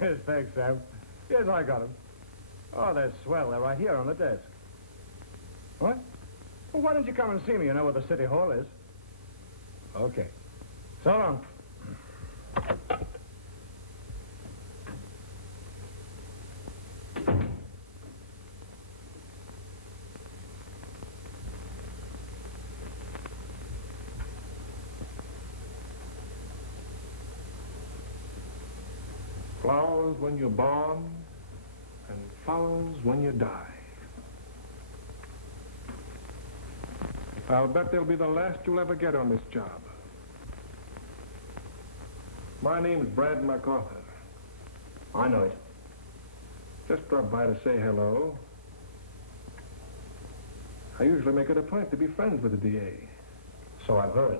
Yes, thanks, Sam. Yes, I got them. Oh, they're swell. They're right here on the desk. What? Well, why don't you come and see me? You know where the city hall is. Okay. So long. Flowers when you're born, and flowers when you die. I'll bet they'll be the last you'll ever get on this job. My name's Brad MacArthur. I know it. Just dropped by to say hello. I usually make it a point to be friends with the DA. So I've heard.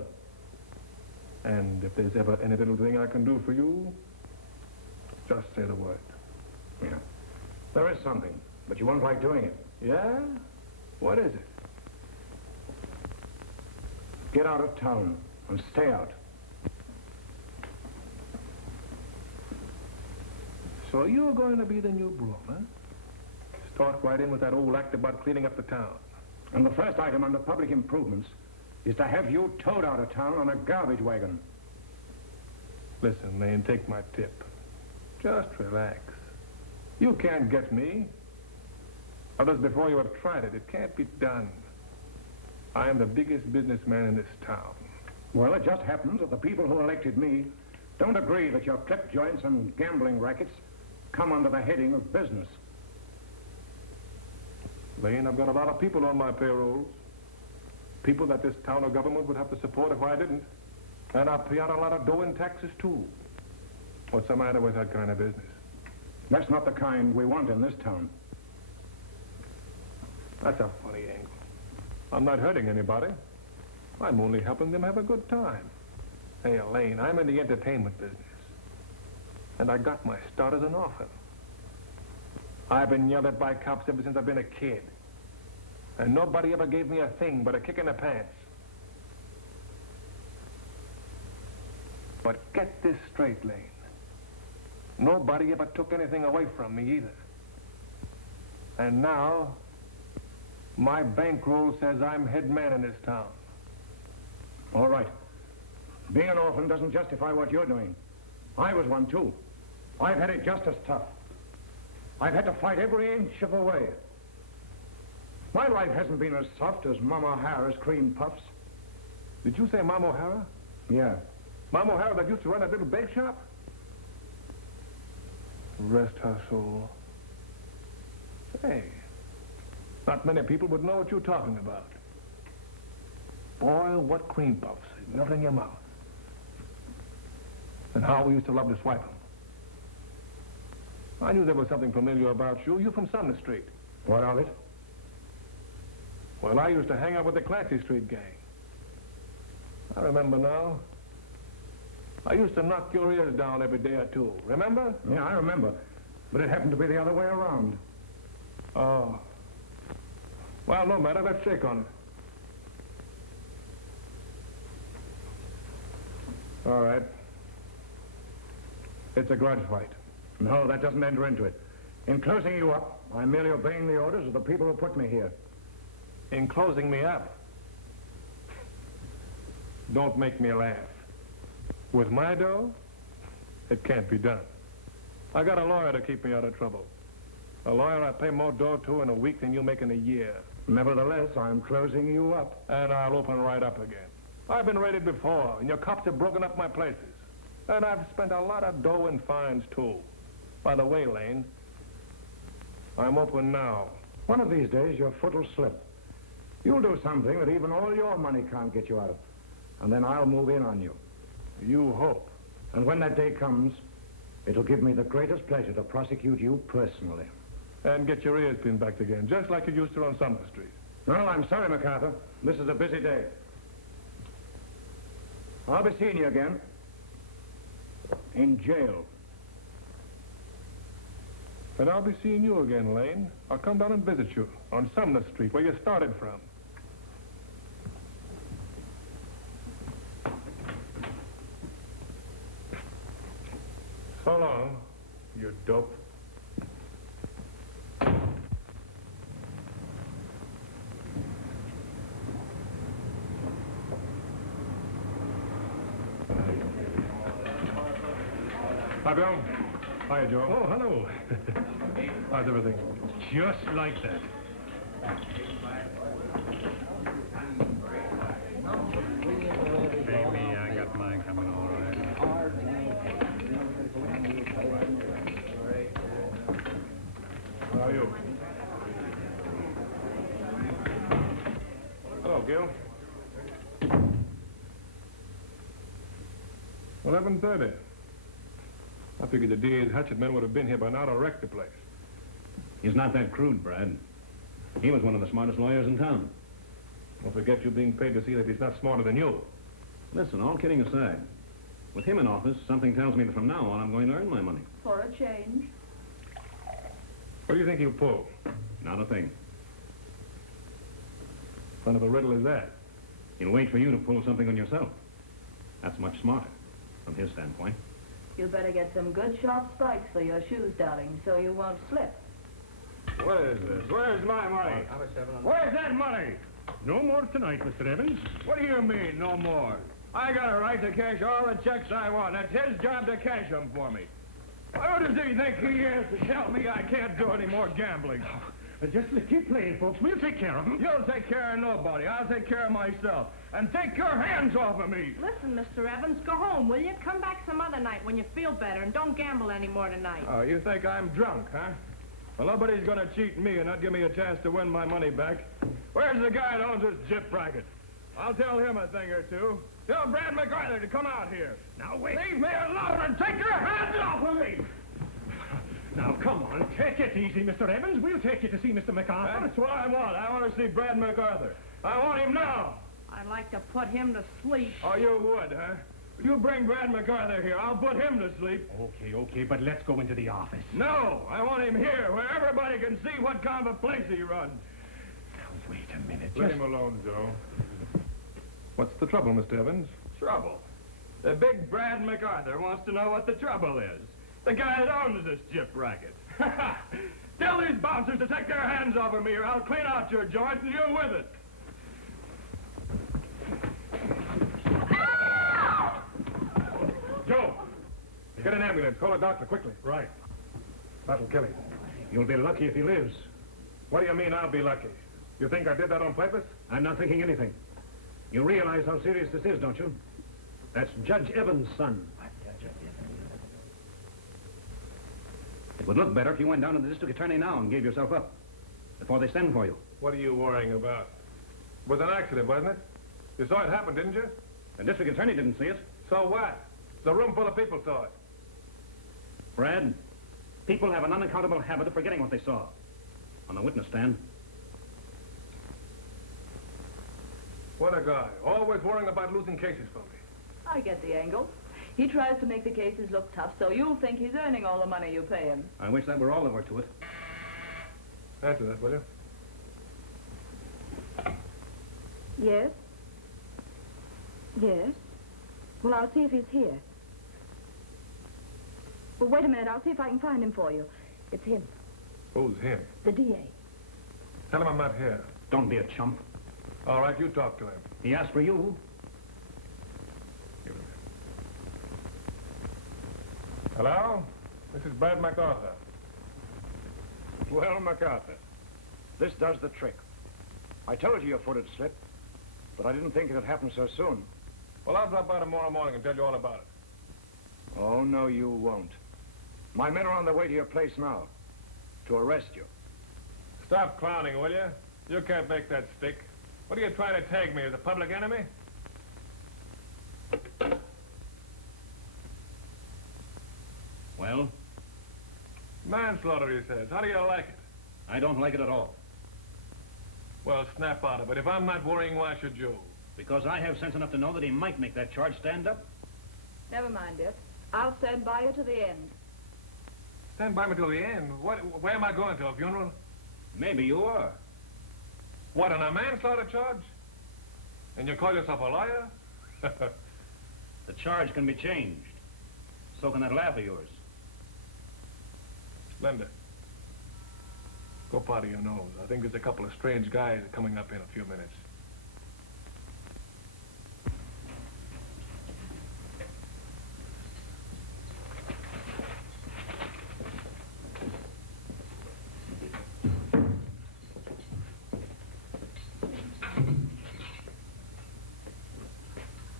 And if there's ever any little thing I can do for you, just say the word. Yeah. There is something, but you won't like doing it. Yeah? What is it? Get out of town and stay out. So you're going to be the new broom, huh? Start right in with that old act about cleaning up the town. And the first item under public improvements is to have you towed out of town on a garbage wagon. Listen, Lane, take my tip. Just relax. You can't get me. Others before you have tried it. It can't be done. I am the biggest businessman in this town. Well, it just happens that the people who elected me don't agree that your clip joints and gambling rackets come under the heading of business. Lane, I've got a lot of people on my payrolls. People that this town or government would have to support if I didn't. And I pay out a lot of dough in taxes, too. What's the matter with that kind of business? That's not the kind we want in this town. That's a funny angle. I'm not hurting anybody. I'm only helping them have a good time. Hey, Elaine, I'm in the entertainment business. And I got my start as an orphan. I've been yelled at by cops ever since I've been a kid. And nobody ever gave me a thing but a kick in the pants. But get this straight, Lane. Nobody ever took anything away from me either. And now, my bankroll says I'm head man in this town. All right. Being an orphan doesn't justify what you're doing. I was one, too. I've had it just as tough. I've had to fight every inch of the way. My life hasn't been as soft as Mama O'Hara's cream puffs. Did you say Mama O'Hara? Yeah. Mama O'Hara that used to run that little bake shop? Rest her soul. Hey, not many people would know what you're talking about. Boy, what cream puffs. Melt in your mouth. And how we used to love to swipe them. I knew there was something familiar about you. You're from Sumner Street. What of it? Well, I used to hang out with the Clancy Street gang. I remember now. I used to knock your ears down every day or two. Remember? Yeah, I remember. But it happened to be the other way around. Oh. Well, no matter. Let's shake on it. All right. It's a grudge fight. No, that doesn't enter into it. In closing you up, I'm merely obeying the orders of the people who put me here. In closing me up? Don't make me laugh. With my dough, it can't be done. I got a lawyer to keep me out of trouble. A lawyer I pay more dough to in a week than you make in a year. Nevertheless, I'm closing you up. And I'll open right up again. I've been raided before, and your cops have broken up my places. And I've spent a lot of dough in fines, too. By the way, Lane, I'm open now. One of these days, your foot will slip. You'll do something that even all your money can't get you out of. And then I'll move in on you. You hope. And when that day comes, it'll give me the greatest pleasure to prosecute you personally. And get your ears pinned back again, just like you used to on Sumner Street. Well, I'm sorry, MacArthur. This is a busy day. I'll be seeing you again. In jail. And I'll be seeing you again, Lane. I'll come down and visit you on Sumner Street, where you started from. So long, you you dope. Hi, Bill. Hi, Joe. Oh, hello. How's everything? Just like that. Baby, I got mine coming all right. How are you? Hello, Gil. 11:30. I figured the DA's hatchet men would have been here by now to wreck the place. He's not that crude, Brad. He was one of the smartest lawyers in town. Don't forget you're being paid to see that he's not smarter than you. Listen, all kidding aside, with him in office, something tells me that from now on I'm going to earn my money. For a change. What do you think he'll pull? Not a thing. What kind of a riddle is that? He'll wait for you to pull something on yourself. That's much smarter, from his standpoint. You better get some good sharp spikes for your shoes, darling, so you won't slip. What is this? Where's my money? Where's that money? No more tonight, Mr. Evans. What do you mean, no more? I got a right to cash all the checks I want. That's his job to cash them for me. Who does he think he is to tell me I can't do any more gambling? Just keep playing, folks. We'll take care of them. You'll take care of nobody. I'll take care of myself. And take your hands off of me. Listen, Mr. Evans, go home, will you? Come back some other night when you feel better, and don't gamble anymore tonight. Oh, you think I'm drunk, huh? Well, nobody's gonna cheat me and not give me a chance to win my money back. Where's the guy that owns this gyp racket? I'll tell him a thing or two. Tell Brad MacArthur to come out here. Now, wait. Leave me alone and take your hands off of me! Now, come on. Take it easy, Mr. Evans. We'll take you to see Mr. MacArthur. That's what I want. I want to see Brad MacArthur. I want him now. I'd like to put him to sleep. Oh, you would, huh? You bring Brad MacArthur here. I'll put him to sleep. Okay, but let's go into the office. No, I want him here where everybody can see what kind of a place he runs. Now, wait a minute. Let him alone, Joe. What's the trouble, Mr. Evans? Trouble? The big Brad MacArthur wants to know what the trouble is. The guy that owns this gyp racket. Tell these bouncers to take their hands off of me or I'll clean out your joint and you with it. Joe! Get an ambulance. Call a doctor, quickly. Right. That'll kill him. You'll be lucky if he lives. What do you mean I'll be lucky? You think I did that on purpose? I'm not thinking anything. You realize how serious this is, don't you? That's Judge Evans' son. It would look better if you went down to the district attorney now and gave yourself up before they send for you. What are you worrying about? It was an accident, wasn't it? You saw it happen, didn't you? The district attorney didn't see it. So what? The room full of people saw it. Brad, people have an unaccountable habit of forgetting what they saw. On the witness stand. What a guy. Always worrying about losing cases for me. I get the angle. He tries to make the cases look tough, so you'll think he's earning all the money you pay him. I wish that were all there were to it. Answer that, will you? Yes? Yes? Well, I'll see if he's here. Well, wait a minute. I'll see if I can find him for you. It's him, Who's him? the DA. Tell him I'm not here. Don't be a chump. All right, you talk to him. He asked for you. Hello? This is Brad MacArthur. Well, MacArthur, this does the trick. I told you your foot had slipped, but I didn't think it'd happen so soon. Well, I'll drop by tomorrow morning and tell you all about it. Oh, no, you won't. My men are on their way to your place now, to arrest you. Stop clowning, will you? You can't make that stick. What are you trying to tag me as a public enemy? Well, Manslaughter, he says. How do you like it? I don't like it at all. Well, snap out of it. If I'm not worrying, why should you? Because I have sense enough to know that he might make that charge stand up. Never mind, dear. I'll stand by you to the end. Stand by me till the end. Where am I going to, a funeral? Maybe you are. What, on a manslaughter charge? And you call yourself a lawyer? The charge can be changed. So can that laugh of yours. Linda, go powder your nose. I think there's a couple of strange guys coming up in a few minutes.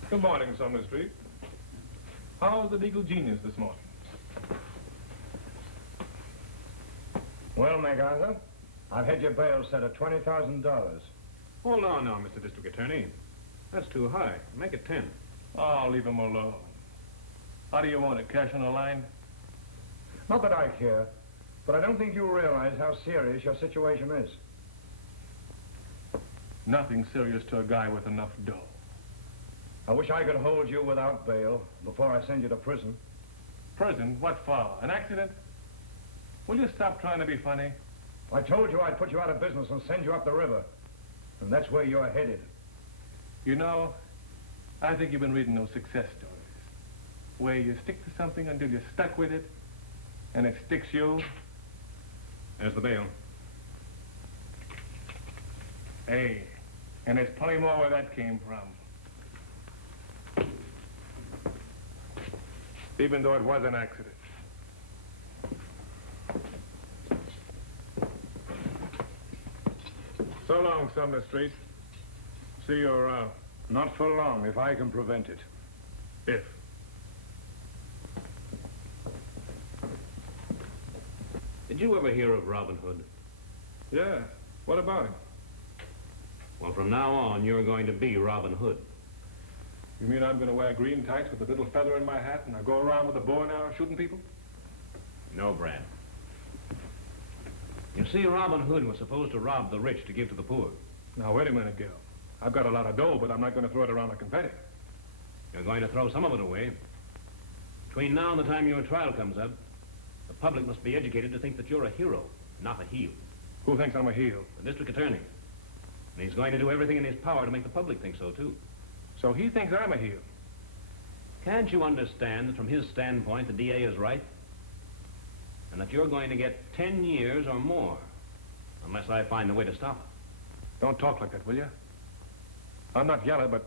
Good morning, Sumner Street. How's the legal genius this morning? Well, MacArthur, I've had your bail set at $20,000. Hold on now, Mr. District Attorney. That's too high. Make it 10. Oh, leave him alone. How do you want it, cash on the line? Not that I care, but I don't think you realize how serious your situation is. Nothing serious to a guy with enough dough. I wish I could hold you without bail before I send you to prison. Prison? What for? An accident? Will you stop trying to be funny? I told you I'd put you out of business and send you up the river. And that's where you're headed. You know, I think you've been reading those success stories, where you stick to something until you're stuck with it, and it sticks you. There's the bail. Hey, and there's plenty more where that came from. Even though it was an accident. So long, Sumner Street. See you around. Not for long, if I can prevent it. If. Did you ever hear of Robin Hood? Yeah. What about him? Well, from now on, you're going to be Robin Hood. You mean I'm going to wear green tights with a little feather in my hat and I go around with a bow and arrow shooting people? No, Brad. You see, Robin Hood was supposed to rob the rich to give to the poor. Now, wait a minute, Gil. I've got a lot of dough, but I'm not going to throw it around like confetti. You're going to throw some of it away. Between now and the time your trial comes up, the public must be educated to think that you're a hero, not a heel. Who thinks I'm a heel? The district attorney. And he's going to do everything in his power to make the public think so, too. So he thinks I'm a heel. Can't you understand that from his standpoint, the DA is right? And that you're going to get 10 years or more, unless I find a way to stop it. Don't talk like that, will you? I'm not yellow, but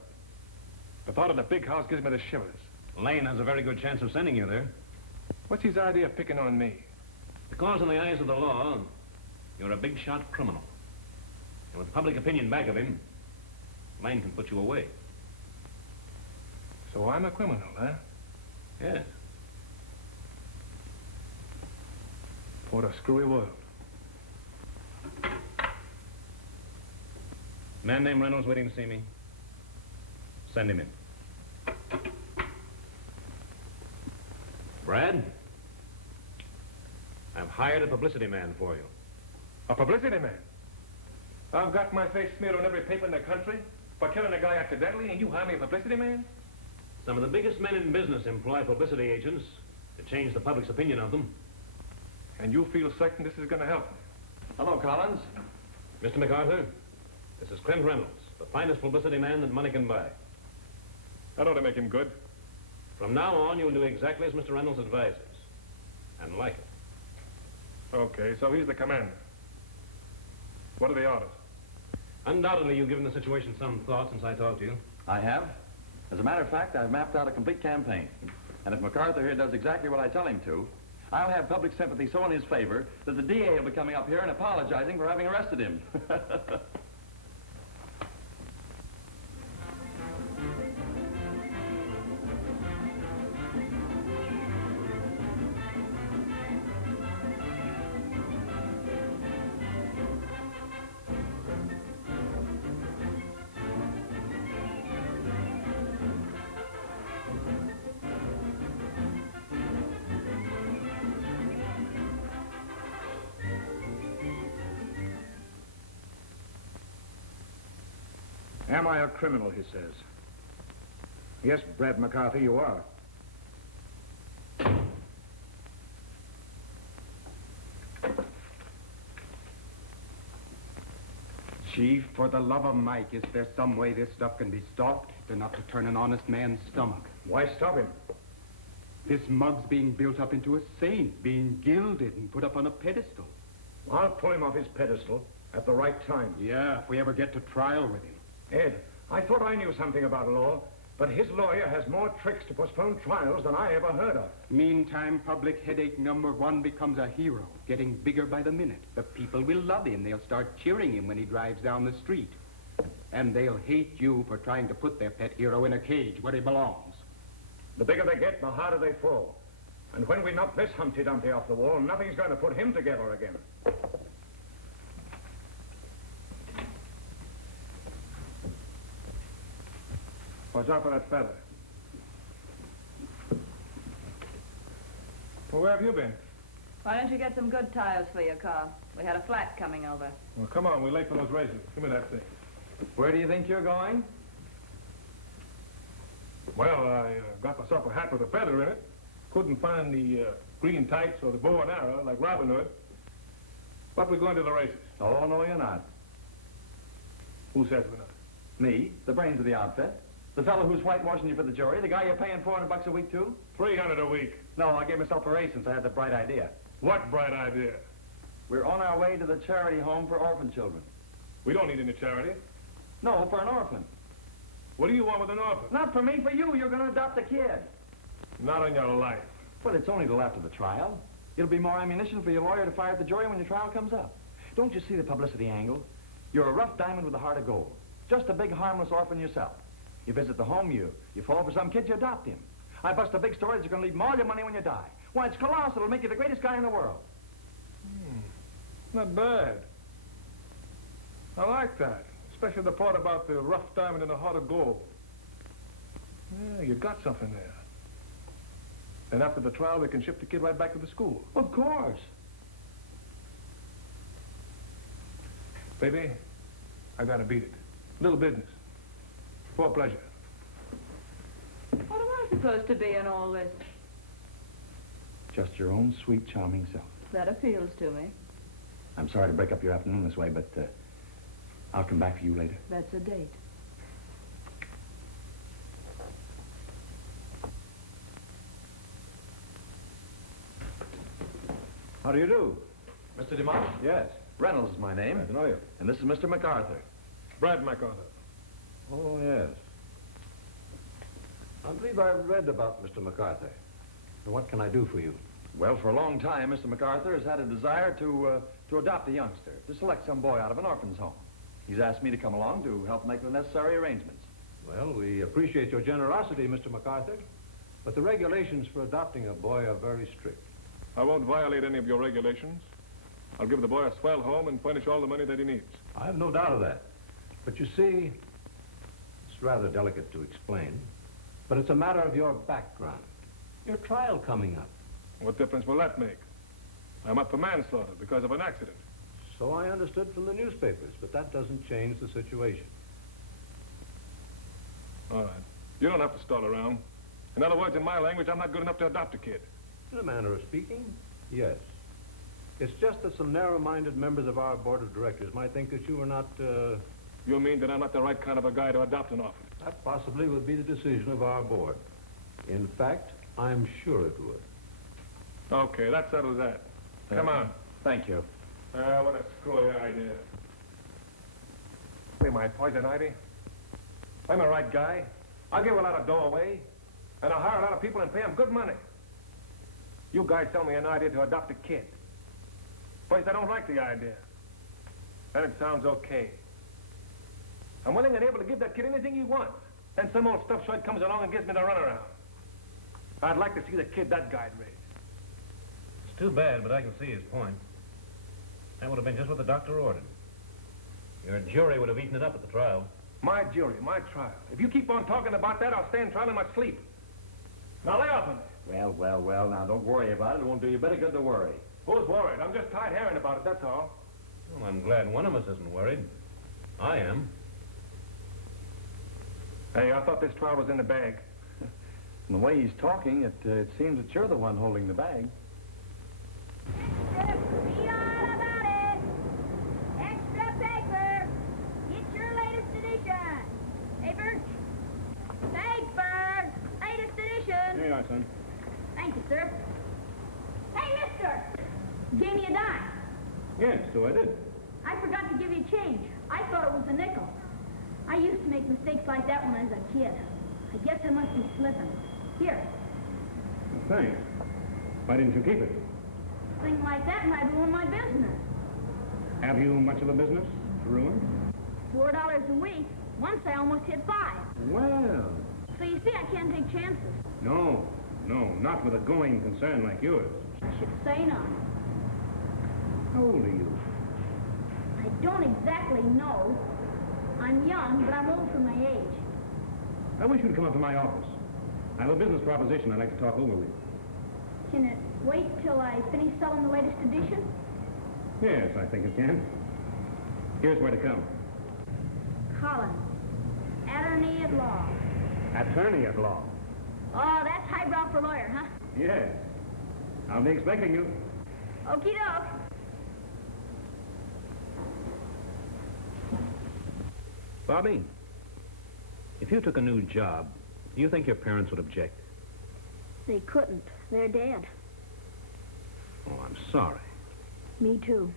the thought of the big house gives me the shivers. Lane has a very good chance of sending you there. What's his idea of picking on me? Because in the eyes of the law, you're a big-shot criminal. And with public opinion back of him, Lane can put you away. So I'm a criminal, huh? Yes. What a screwy world. Man named Reynolds waiting to see me. Send him in. Brad, I've hired a publicity man for you. A publicity man? I've got my face smeared on every paper in the country for killing a guy accidentally, and you hire me a publicity man? Some of the biggest men in business employ publicity agents to change the public's opinion of them. And you feel certain this is going to help me? Hello, Collins. Mr. MacArthur, this is Clint Reynolds, the finest publicity man that money can buy. I ought to make him good. From now on, you'll do exactly as Mr. Reynolds advises, and like it. Okay, so he's the commander. What are the orders? Undoubtedly, you've given the situation some thought since I talked to you. I have. As a matter of fact, I've mapped out a complete campaign. And if MacArthur here does exactly what I tell him to, I'll have public sympathy so in his favor that the DA will be coming up here and apologizing for having arrested him. Am I a criminal, he says. Yes, Brad MacArthur, you are. Chief, for the love of Mike, is there some way this stuff can be stopped enough to turn an honest man's stomach? Why stop him? This mug's being built up into a saint, being gilded and put up on a pedestal. I'll pull him off his pedestal at the right time. Yeah, if we ever get to trial with him. Ed, I thought I knew something about law, but his lawyer has more tricks to postpone trials than I ever heard of. Meantime, public headache number one becomes a hero, getting bigger by the minute. The people will love him. They'll start cheering him when he drives down the street. And they'll hate you for trying to put their pet hero in a cage where he belongs. The bigger they get, the harder they fall. And when we knock this Humpty Dumpty off the wall, nothing's going to put him together again. Watch out for that feather. Well, where have you been? Why don't you get some good tires for your car? We had a flat coming over. Well, come on, we're late for those races. Give me that thing. Where do you think you're going? Well, I got myself a hat with a feather in it. Couldn't find the green tights or the bow and arrow like Robin Hood. But we're going to the races. Oh, no, you're not. Who says we're not? Me, the brains of the outfit. The fellow who's whitewashing you for the jury. The guy you're paying $400 a week to. 300 a week. No, I gave myself a raise since I had the bright idea. What bright idea? We're on our way to the charity home for orphan children. We don't need any charity. No, for an orphan. What do you want with an orphan? Not for me, for you. You're going to adopt a kid. Not on your life. But it's only till after the trial. It'll be more ammunition for your lawyer to fire at the jury when your trial comes up. Don't you see the publicity angle? You're a rough diamond with a heart of gold. Just a big, harmless orphan yourself. You visit the home, you fall for some kid, you adopt him. I bust a big story that you're going to leave him all your money when you die. Why, it's colossal. It'll make you the greatest guy in the world. Not bad. I like that. Especially the part about the rough diamond and the heart of gold. Yeah, you got something there. And after the trial, they can ship the kid right back to the school. Of course. Baby, I gotta beat it. Little business. For pleasure. What am I supposed to be in all this? Just your own sweet, charming self. That appeals to me. I'm sorry to break up your afternoon this way, but I'll come back for you later. That's a date. How do you do? Mr. DeMont? Yes. Reynolds is my name. Glad to know you. And this is Mr. MacArthur. Brad MacArthur. Oh, yes. I believe I've read about Mr. MacArthur. Now, what can I do for you? Well, for a long time, Mr. MacArthur has had a desire to adopt a youngster, to select some boy out of an orphan's home. He's asked me to come along to help make the necessary arrangements. Well, we appreciate your generosity, Mr. MacArthur, but the regulations for adopting a boy are very strict. I won't violate any of your regulations. I'll give the boy a swell home and furnish all the money that he needs. I have no doubt of that. But you see, it's rather delicate to explain, but it's a matter of your background. Your trial coming up. What difference will that make? I'm up for manslaughter because of an accident. So I understood from the newspapers, but that doesn't change the situation. All right. You don't have to stall around. In other words, in my language, I'm not good enough to adopt a kid. In a manner of speaking, yes. It's just that some narrow-minded members of our board of directors might think that you are not, You mean that I'm not the right kind of a guy to adopt an orphan? That possibly would be the decision of our board. In fact, I'm sure it would. Okay, that settles that. Come on. Thank you. What a screwy idea. See my poison ivy? I'm a right guy. I'll give a lot of dough away, and I'll hire a lot of people and pay them good money. You guys sell me an idea to adopt a kid. First, I don't like the idea. Then it sounds okay. I'm willing and able to give that kid anything he wants. Then some old stuff short comes along and gives me the runaround. I'd like to see the kid that guy'd raise. It's too bad, but I can see his point. That would have been just what the doctor ordered. Your jury would have eaten it up at the trial. My jury, my trial. If you keep on talking about that, I'll stay in trial in my sleep. Now lay off of me. Well, now don't worry about it. It won't do you a bit of good to worry. Who's worried? I'm just tired hearing about it, that's all. Well, I'm glad one of us isn't worried. I am. Hey, I thought this trial was in the bag. From the way he's talking, it seems that you're the one holding the bag. Extra, read all about it. Extra paper. Get your latest edition. Paper. Latest edition. Here you are, son. gave me a dime. Yes, so I did. I forgot to give you change. I thought it was a nickel. I used to make mistakes like that when I was a kid. I guess I must be slipping. Here. Thanks. Why didn't you keep it? A thing like that might ruin my business. Have you much of a business to ruin? $4 a week. Once I almost hit 5. Well. So you see, I can't take chances. No, not with a going concern like yours. I should say not. How old are you? I don't exactly know. I'm young, but I'm old for my age. I wish you'd come up to my office. I have a business proposition I'd like to talk over with you. Can it wait till I finish selling the latest edition? Yes, I think it can. Here's where to come. Collins, attorney at law. Attorney at law. Oh, that's highbrow for lawyer, huh? Yes. I'll be expecting you. Okie doke. Bobby, if you took a new job, do you think your parents would object? They couldn't. They're dead. Oh, I'm sorry. Me too.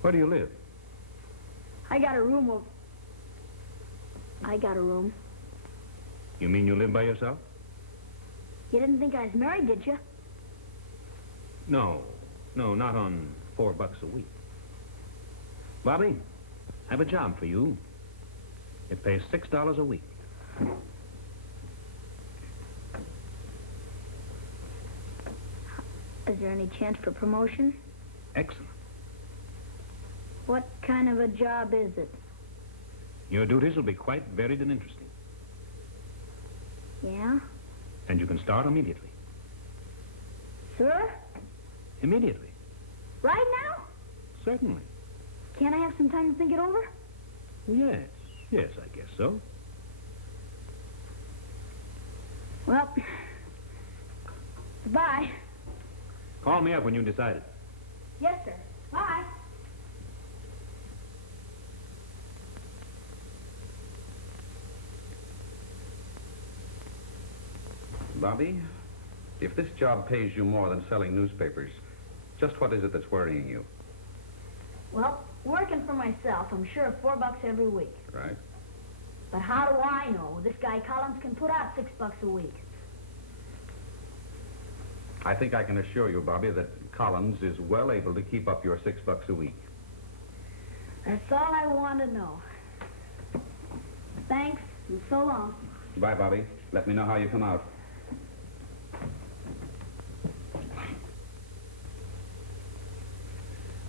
Where do you live? I got a room. You mean you live by yourself? You didn't think I was married, did you? No, not on $4 a week. Bobby, I have a job for you. It pays $6 a week. Is there any chance for promotion? Excellent. What kind of a job is it? Your duties will be quite varied and interesting. Yeah? And you can start immediately. Sir? Immediately. Right now? Certainly. Can't I have some time to think it over? Yes, I guess so. Well, goodbye. Call me up when you decided. Yes, sir. Bye. Bobby, if this job pays you more than selling newspapers, just what is it that's worrying you? Well, working for myself, I'm sure of $4 every week. Right. But how do I know this guy Collins can put out $6 a week? I think I can assure you, Bobby, that Collins is well able to keep up your $6 a week. That's all I want to know. Thanks, and so long. Bye, Bobby. Let me know how you come out.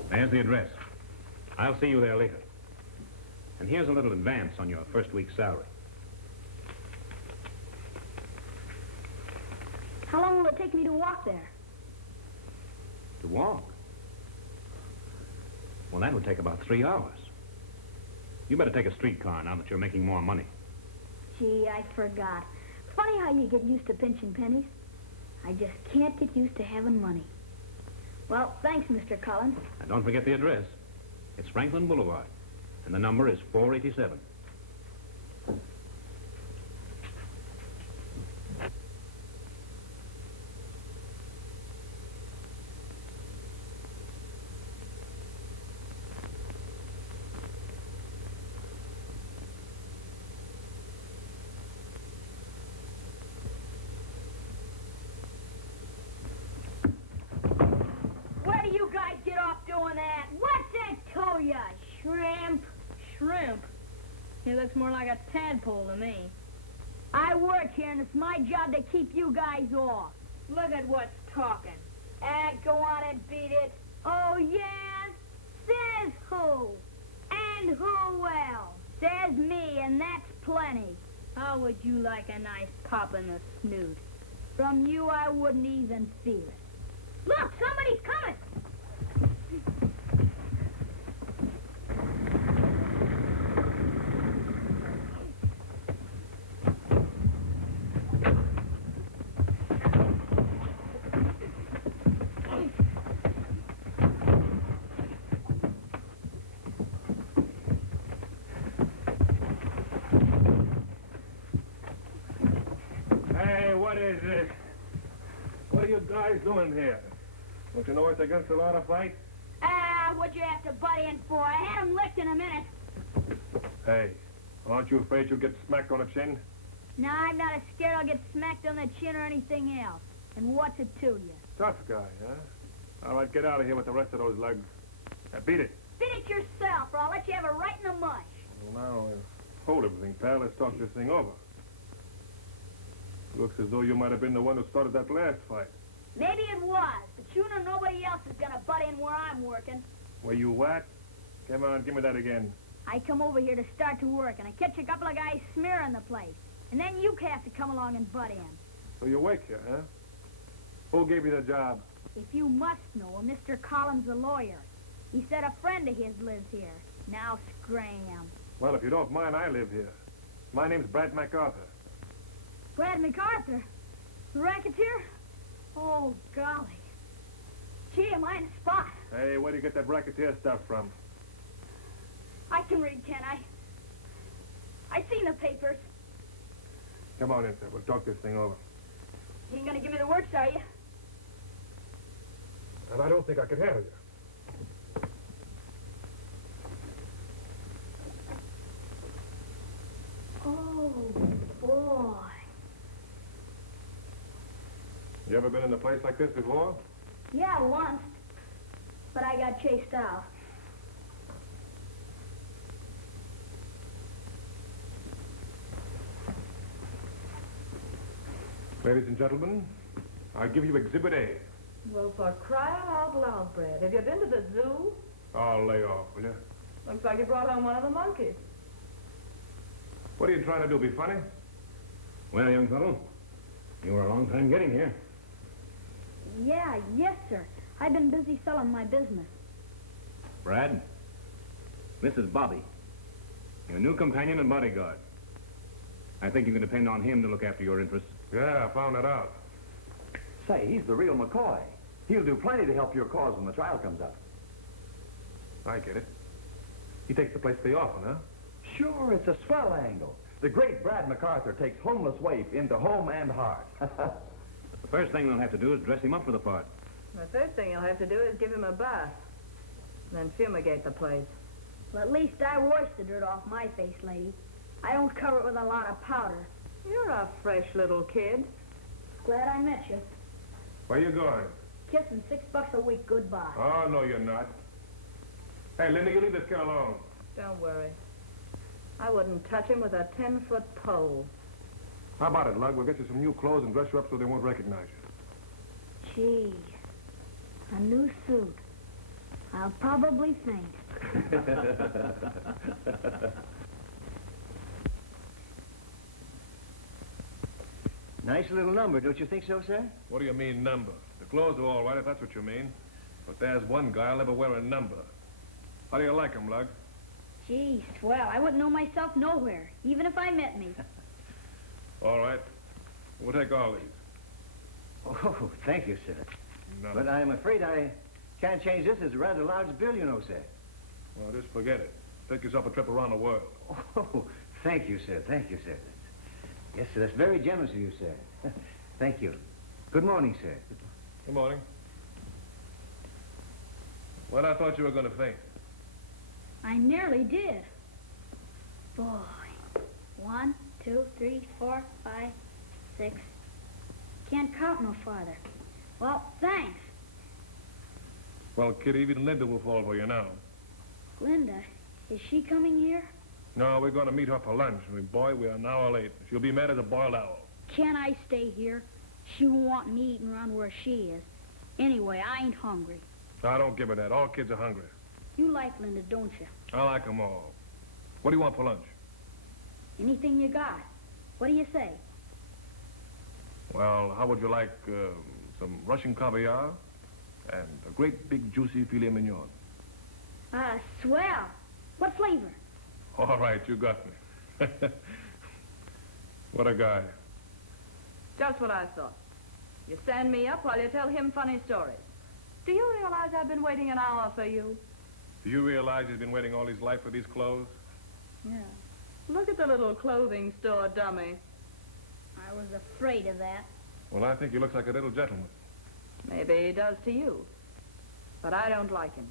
There's the address. I'll see you there later. And here's a little advance on your first week's salary. How long will it take me to walk there? To walk? Well, that would take about 3 hours. You better take a streetcar now that you're making more money. Gee, I forgot. Funny how you get used to pinching pennies. I just can't get used to having money. Well, thanks, Mr. Collins. And don't forget the address. It's Franklin Boulevard, and the number is 487. Where do you guys get off doing that? What's that to ya? Shrimp? Shrimp? He looks more like a tadpole to me. I work here, and it's my job to keep you guys off. Look at what's talking. Go on and beat it. Oh, yes? Says who? And who else? Says me, and that's plenty. How would you like a nice pop in the snoot? From you, I wouldn't even feel it. Look, somebody's coming. Hey, what is this? What are you guys doing here? Don't you know it's against the law to fight? Ah, what'd you have to butt in for? I had him licked in a minute. Hey, aren't you afraid you'll get smacked on the chin? No, I'm not as scared I'll get smacked on the chin or anything else. And what's it to you? Tough guy, huh? All right, get out of here with the rest of those lugs. Now, beat it. Beat it yourself, or I'll let you have it right in the mush. Well, now, hold everything, pal. Let's talk this thing over. Looks as though you might have been the one who started that last fight. Maybe it was, but you know nobody else is gonna butt in where I'm working. Were you what? Come on, give me that again. I come over here to start to work, and I catch a couple of guys smearing the place. And then you have to come along and butt in. So you work here, huh? Who gave you the job? If you must know, Mr. Collins, a lawyer. He said a friend of his lives here. Now scram. Well, if you don't mind, I live here. My name's Brad MacArthur. Brad MacArthur? The racketeer? Oh, golly. Gee, am I in a spot? Hey, where do you get that racketeer stuff from? I can read, can I? I seen the papers. Come on in, sir. We'll talk this thing over. You ain't gonna give me the works, are you? And I don't think I could handle you. Oh, boy. You ever been in a place like this before? Yeah, once. But I got chased out. Ladies and gentlemen, I give you Exhibit A. Well, for crying out loud, Brad, have you been to the zoo? Oh, lay off, will you? Looks like you brought home one of the monkeys. What are you trying to do, be funny? Well, young fellow, you were a long time getting here. Yeah, yes, sir. I've been busy selling my business. Brad, this is Bobby, your new companion and bodyguard. I think you can depend on him to look after your interests. Yeah, I found that out. Say, he's the real McCoy. He'll do plenty to help your cause when the trial comes up. I get it. He takes the place of the orphan, huh? Sure, it's a swell angle. The great Brad MacArthur takes homeless waif into home and heart. The first thing they'll have to do is dress him up for the part. The first thing you'll have to do is give him a bath. Then fumigate the place. Well, at least I wash the dirt off my face, lady. I don't cover it with a lot of powder. You're a fresh little kid. Glad I met you. Where you going? Kissing $6 a week goodbye. Oh, no, you're not. Hey, Linda, you leave this kid alone. Don't worry. I wouldn't touch him with a 10-foot pole. How about it, Lug? We'll get you some new clothes and dress you up so they won't recognize you. Gee, a new suit. I'll probably faint. Nice little number, don't you think so, sir? What do you mean, number? The clothes are all right, if that's what you mean. But there's one guy I'll never wear a number. How do you like him, Lug? Gee, swell. I wouldn't know myself nowhere, even if I met me. All right. We'll take all these. Oh, thank you, sir. No. But I'm afraid I can't change this. It's a rather large bill, you know, sir. Well, just forget it. Take yourself a trip around the world. Oh, thank you, sir. Thank you, sir. Yes, sir, that's very generous of you, sir. Thank you. Good morning, sir. Good morning. Well, I thought you were going to faint. I nearly did. Boy. 1, 2, 3, 4, 5, 6. Can't count no farther. Well, thanks. Well, kid, even Linda will fall for you now. Linda, is she coming here? No, we're going to meet her for lunch. Boy, we are an hour late. She'll be mad as a boiled owl. Can't I stay here? She won't want me eating around where she is. Anyway, I ain't hungry. I don't give her that. All kids are hungry. You like Linda, don't you? I like them all. What do you want for lunch? Anything you got. What do you say? Well, how would you like some Russian caviar and a great big juicy filet mignon? Swell. What flavor? All right, you got me. What a guy. Just what I thought. You stand me up while you tell him funny stories. Do you realize I've been waiting an hour for you? Do you realize he's been waiting all his life for these clothes? Yeah. Look at the little clothing store dummy. I was afraid of that. Well, I think he looks like a little gentleman. Maybe he does to you. But I don't like him.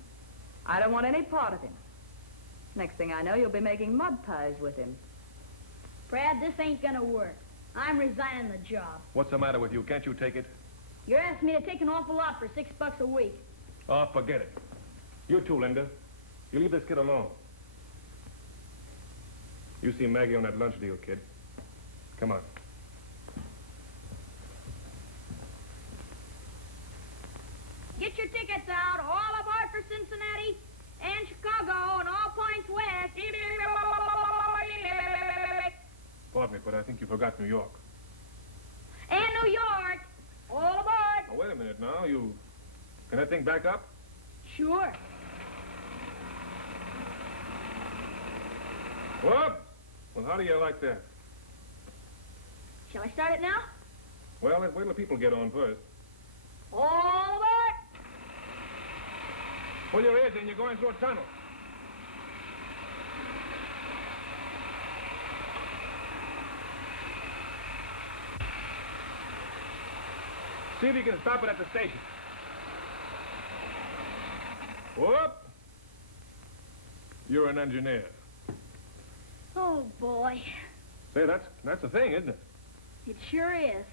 I don't want any part of him. Next thing I know, you'll be making mud pies with him. Brad, this ain't gonna work. I'm resigning the job. What's the matter with you? Can't you take it? You're asking me to take an awful lot for $6 a week. Oh, forget it. You too, Linda. You leave this kid alone. You see Maggie on that lunch deal, kid. Come on. Get your tickets out, all aboard for Cincinnati and Chicago and all points west. Pardon me, but I think you forgot New York. And New York. All aboard. Oh, wait a minute now. Can that thing back up? Sure. What? Well, how do you like that? Shall I start it now? Well, let's wait till the people get on first. All aboard. Pull your ears in. You're going through a tunnel. See if you can stop it at the station. Whoop! You're an engineer. Oh, boy. Say, that's the thing, isn't it? It sure is.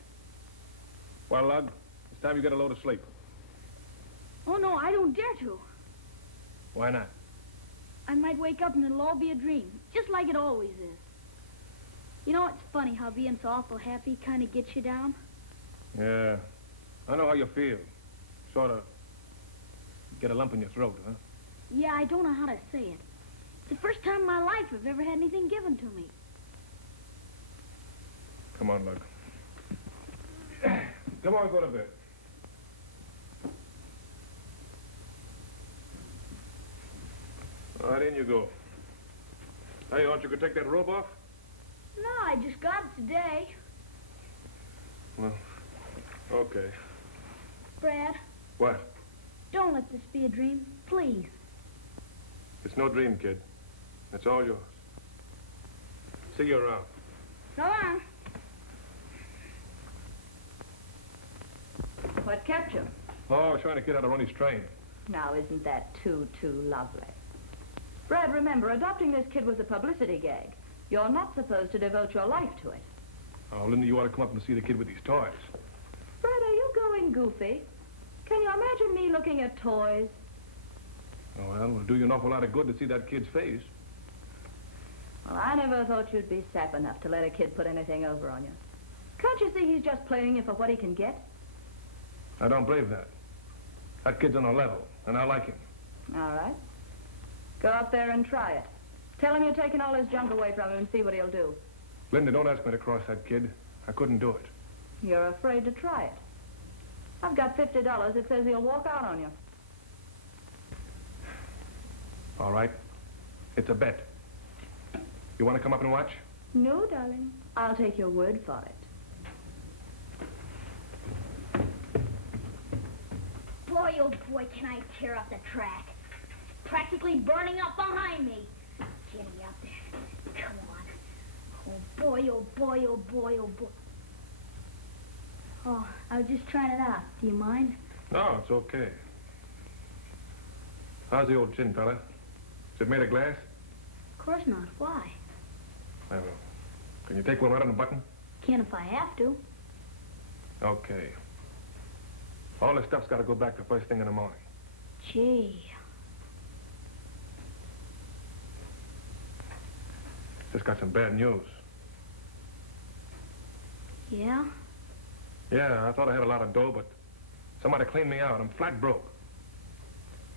Well, Lug, it's time you get a load of sleep. Oh, no, I don't dare to. Why not? I might wake up and it'll all be a dream, just like it always is. You know, it's funny how being so awful happy kind of gets you down. Yeah, I know how you feel. Sort of get a lump in your throat, huh? Yeah, I don't know how to say it. It's the first time in my life I've ever had anything given to me. Come on, Lug. Come on, go to bed. All right, in you go. Hey, aren't you going to take that robe off? No, I just got it today. Well, okay. Brad, What? don't let this be a dream, please. It's no dream, kid. It's all yours. See you around. So long. What kept you? Oh, I was trying to get how to run his train. Now, isn't that too lovely? Brad, remember, adopting this kid was a publicity gag. You're not supposed to devote your life to it. Oh, Linda, you ought to come up and see the kid with these toys. Brad, are you going goofy? Can you imagine me looking at toys? Oh, well, it'll do you an awful lot of good to see that kid's face. Well, I never thought you'd be sap enough to let a kid put anything over on you. Can't you see he's just playing you for what he can get? I don't believe that. That kid's on a level, and I like him. All right. Go up there and try it. Tell him you're taking all his junk away from him and see what he'll do. Linda, don't ask me to cross that kid. I couldn't do it. You're afraid to try it. I've got $50 that says he'll walk out on you. All right. It's a bet. You want to come up and watch? No, darling. I'll take your word for it. Boy, oh boy, can I tear up the track. It's practically burning up behind me. Get me up there. Come on. Oh boy, oh boy, oh boy, oh boy. Oh, I was just trying it out. Do you mind? No, it's okay. How's the old chin, fella? Is it made of glass? Of course not. Why? I don't know. Can you take one right on the button? Can if I have to. Okay. All this stuff's got to go back the first thing in the morning. Gee. Just got some bad news. Yeah? Yeah, I thought I had a lot of dough, but somebody cleaned me out. I'm flat broke.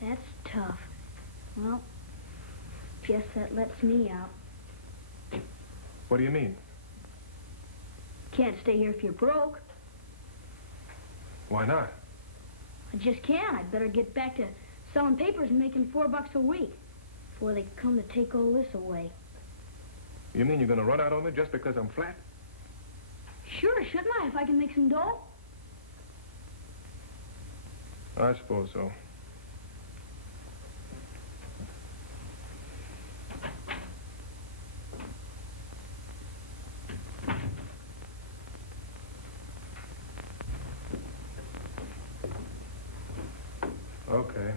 That's tough. Well, guess that lets me out. What do you mean? Can't stay here if you're broke. Why not? I just can't. I'd better get back to selling papers and making $4 a week before they come to take all this away. You mean you're going to run out on me just because I'm flat? Sure, shouldn't I, if I can make some dough? I suppose so. Okay.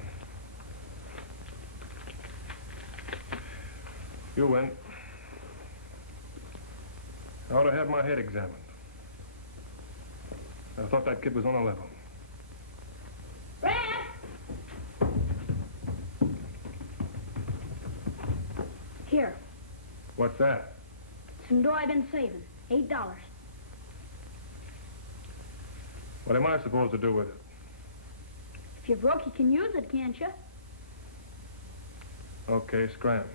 You win. I ought to have my head examined. I thought that kid was on a level. Brad! Here, What's that? some dough I've been saving. $8. What am I supposed to do with it? If you're broke, you can use it, can't you? Okay, scram.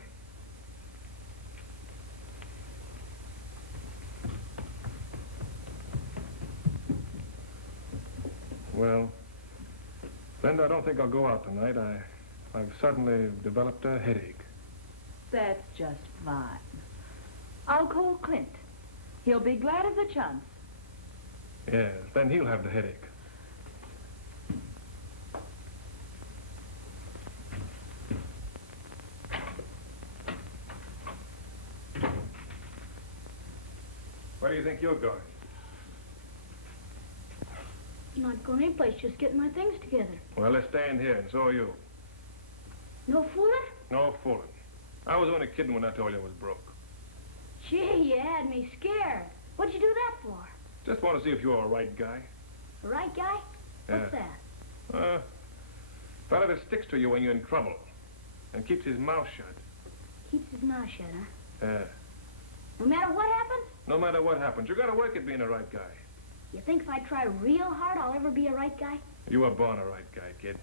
Well, Linda, I don't think I'll go out tonight. I've suddenly developed a headache. That's just fine. I'll call Clint. He'll be glad of the chance. Yes, then he'll have the headache. Where do you think you're going? Not going anyplace, just getting my things together. Well, let's stay in here, and so are you. No fooling? No fooling. I was only kidding when I told you I was broke. Gee, you had me scared. What'd you do that for? Just want to see if you're a right guy. The right guy? What's Yeah. that? Fella that sticks to you when you're in trouble and keeps his mouth shut. Keeps his mouth shut, huh? Yeah. No matter what happens? No matter what happens, you gotta work at being a right guy. You think if I try real hard, I'll ever be a right guy? You were born a right guy, kid.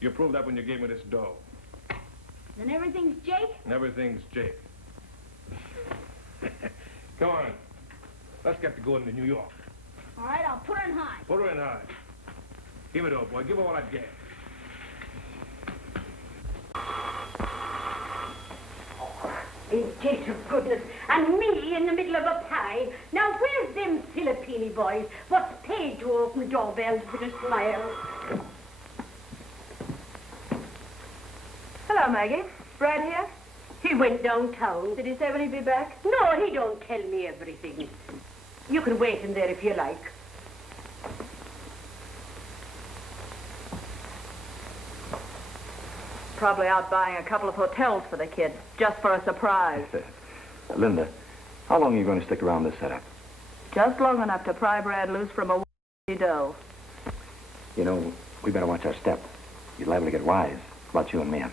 You proved that when you gave me this dough. Then everything's Jake? And everything's Jake. Come on. Let's get to going to New York. All right, I'll put her in high. Put her in high. Give it up, boy. Give her what I get. In date of goodness, and me in the middle of a pie. Now, where's them Filipini boys? What's paid to open doorbells with a smile? Hello, Maggie. Brad here? He went downtown. Did he say when he'd be back? No, he don't tell me everything. You can wait in there if you like. Probably out buying a couple of hotels for the kid, just for a surprise. Linda, how long are you going to stick around this setup? Just long enough to pry Brad loose from a dough. You know, we better watch our step. You're liable to get wise. About you and me, I mean.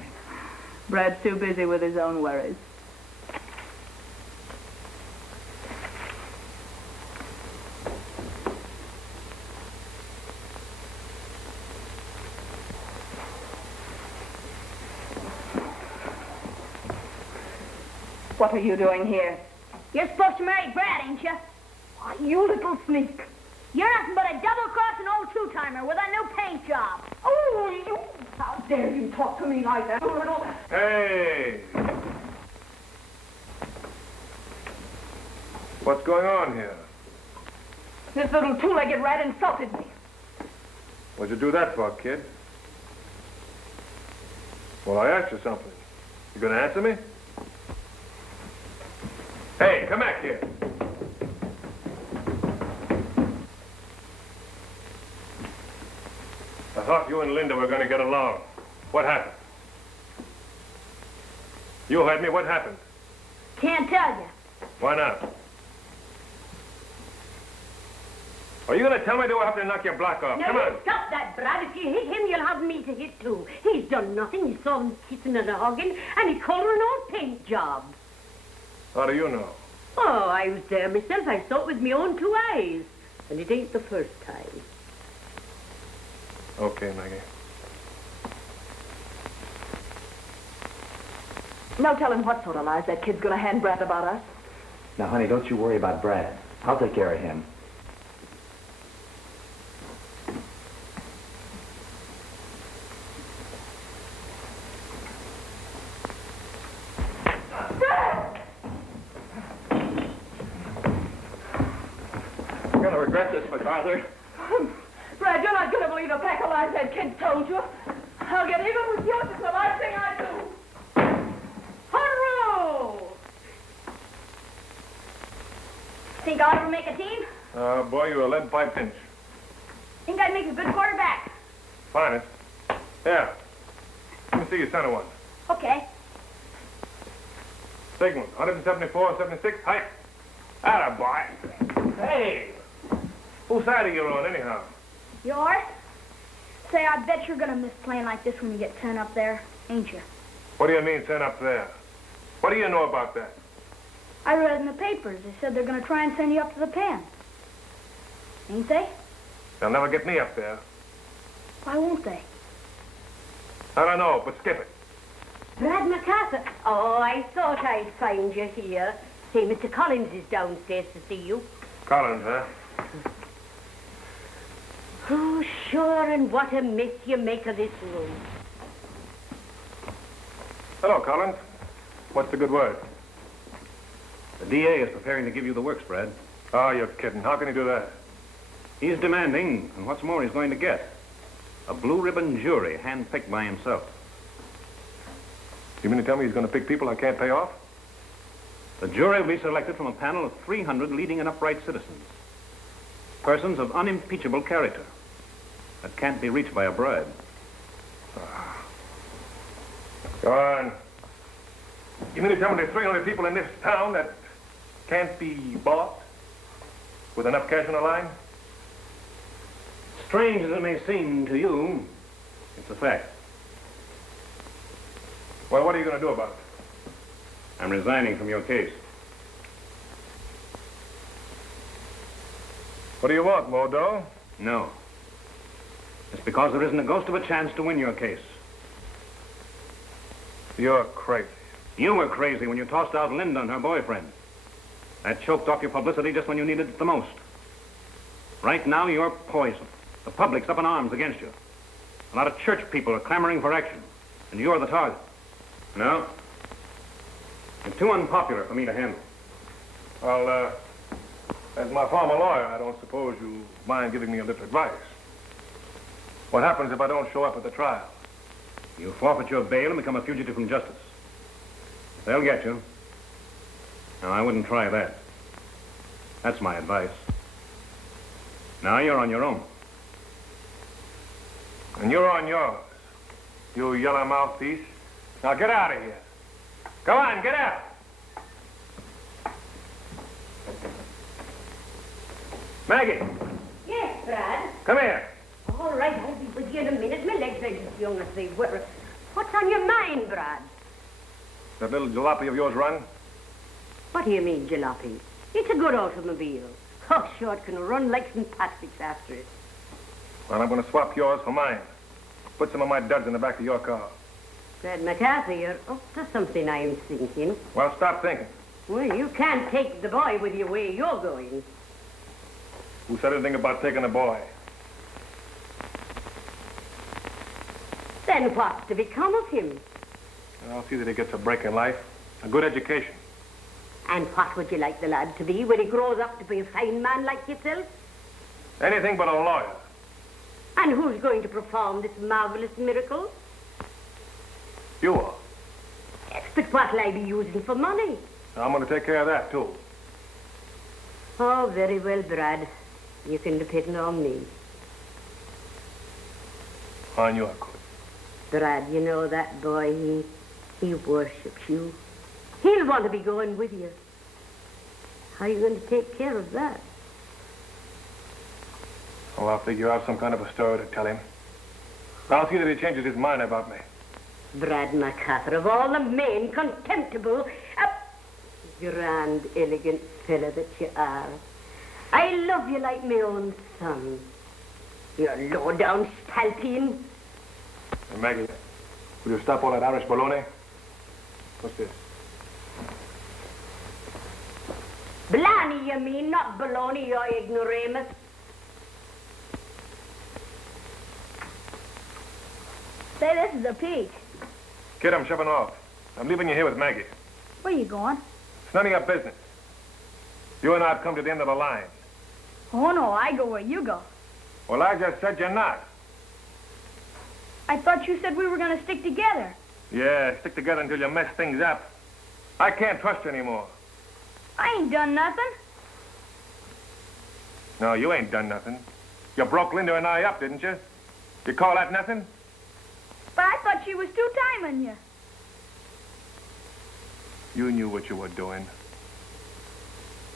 Brad's too busy with his own worries. What are you doing here? You're supposed to marry Brad, ain't you? Why, you little sneak. You're nothing but a double-crossing old two-timer with a new paint job. Oh, you! How dare you talk to me like that? Hey! What's going on here? This little two-legged rat insulted me. What'd you do that for, kid? Well, I asked you something. You gonna answer me? Hey, come back here. I thought you and Linda were going to get along. What happened? You heard me. What happened? Can't tell you. Why not? Are you going to tell me, or do I have to knock your block off? Now, Come on. you stop that, Brad. If you hit him, you'll have me to hit, too. He's done nothing. He saw him kissing and hugging, and he called her an old paint job. How do you know? Oh, I was there myself. I saw it with my own two eyes. And it ain't the first time. Okay, Maggie. No telling what sort of lies that kid's gonna hand Brad about us. Now, honey, don't you worry about Brad. I'll take care of him. You're gonna regret this, MacArthur. Brad, you're not gonna believe a pack of lies that kid told you. I'll get even with you. It's the last thing I do. Hurrah! Think I'll ever make a team? Boy, you're a lead pipe pinch. Think I'd make a good quarterback. Finest. Yeah. Let me see your center one. Okay. Signal, 174, 76, height. Attaboy. Hey! Whose side are you on, anyhow? Yours? Say, I bet you're gonna miss playing like this when you get sent up there, ain't you? What do you mean, sent up there? What do you know about that? I read in the papers. They said they're gonna try and send you up to the pen. Ain't they? They'll never get me up there. Why won't they? I don't know, but skip it. Brad MacArthur. Oh, I thought I'd find you here. Say, Mr. Collins is downstairs to see you. Collins, huh? Oh, sure, and what a mess you make of this room. Hello, Collins. What's the good word? The DA is preparing to give you the works, Brad. Oh, you're kidding. How can he do that? He's demanding, and what's more, he's going to get a blue-ribbon jury handpicked by himself. You mean to tell me he's going to pick people I can't pay off? The jury will be selected from a panel of 300 leading and upright citizens. Persons of unimpeachable character that can't be reached by a bribe. Go on. You mean to tell me there's 300 people in this town that can't be bought with enough cash on the line? Strange as it may seem to you, it's a fact. Well, what are you going to do about it? I'm resigning from your case. What do you want, Modo? No. It's because there isn't a ghost of a chance to win your case. You're crazy. You were crazy when you tossed out Linda and her boyfriend. That choked off your publicity just when you needed it the most. Right now, you're poison. The public's up in arms against you. A lot of church people are clamoring for action, and you're the target. No? You're too unpopular for me to handle. Well, as my former lawyer, I don't suppose you mind giving me a little advice. What happens if I don't show up at the trial? You forfeit your bail and become a fugitive from justice. They'll get you. No, I wouldn't try that. That's my advice. Now you're on your own. And you're on yours, you yellow mouthpiece. Now get out of here. Go on, get out. Maggie. Yes, Brad. Come here. All right, I'll be with you in a minute. My legs ain't as young as they were. What's on your mind, Brad? That little jalopy of yours run? What do you mean, jalopy? It's a good automobile. Oh, sure, it can run like St. Patrick's after it. Well, I'm going to swap yours for mine. Put some of my duds in the back of your car. Brad MacArthur, you're up to something, I'm thinking. Well, stop thinking. Well, you can't take the boy with you where you're going. Who said anything about taking the boy? Then what's to become of him? I'll see that he gets a break in life. A good education. And what would you like the lad to be when he grows up to be a fine man like yourself? Anything but a lawyer. And who's going to perform this marvelous miracle? You are. Yes, but what'll I be using for money? I'm going to take care of that, too. Oh, very well, Brad. You can depend on me. On your good. Brad, you know that boy, he worships you. He'll want to be going with you. How are you going to take care of that? Well, I'll figure out some kind of a story to tell him. I'll see that he changes his mind about me. Brad MacArthur, of all the men, contemptible, grand, elegant fella that you are. I love you like my own son. You're low-down spalpeen. Hey, Maggie, will you stop all that Irish baloney? What's this? Blarney, you mean, not baloney, you ignoramus. Say, this is a peach. Kid, I'm shoving off. I'm leaving you here with Maggie. Where you going? It's none of your business. You and I have come to the end of the line. Oh, no, I go where you go. Well, I just said you're not. I thought you said we were going to stick together. Yeah, stick together until you mess things up. I can't trust you anymore. I ain't done nothing. No, you ain't done nothing. You broke Linda and I up, didn't you? You call that nothing? But I thought she was two-timing you. You knew what you were doing.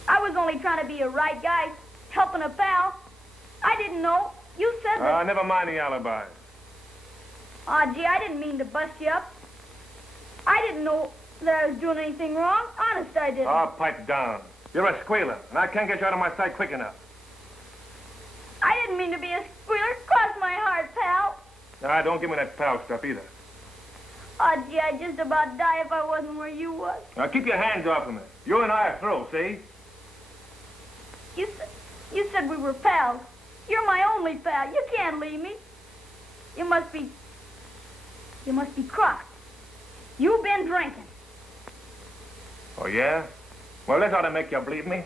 I was only trying to be a right guy, helping a pal. I didn't know. You said that... Never mind the alibis. Aw, gee, I didn't mean to bust you up. I didn't know that I was doing anything wrong. Honest, I didn't. Oh, pipe down. You're a squealer, and I can't get you out of my sight quick enough. I didn't mean to be a squealer. Cross my heart, pal. Don't give me that pal stuff either. Aw, gee, I'd just about die if I wasn't where you was. Now, keep your hands off of me. You and I are through, see? You said we were pals. You're my only pal. You can't leave me. You must be crocked. You've been drinking. Oh, yeah? Well, this ought to make you believe me.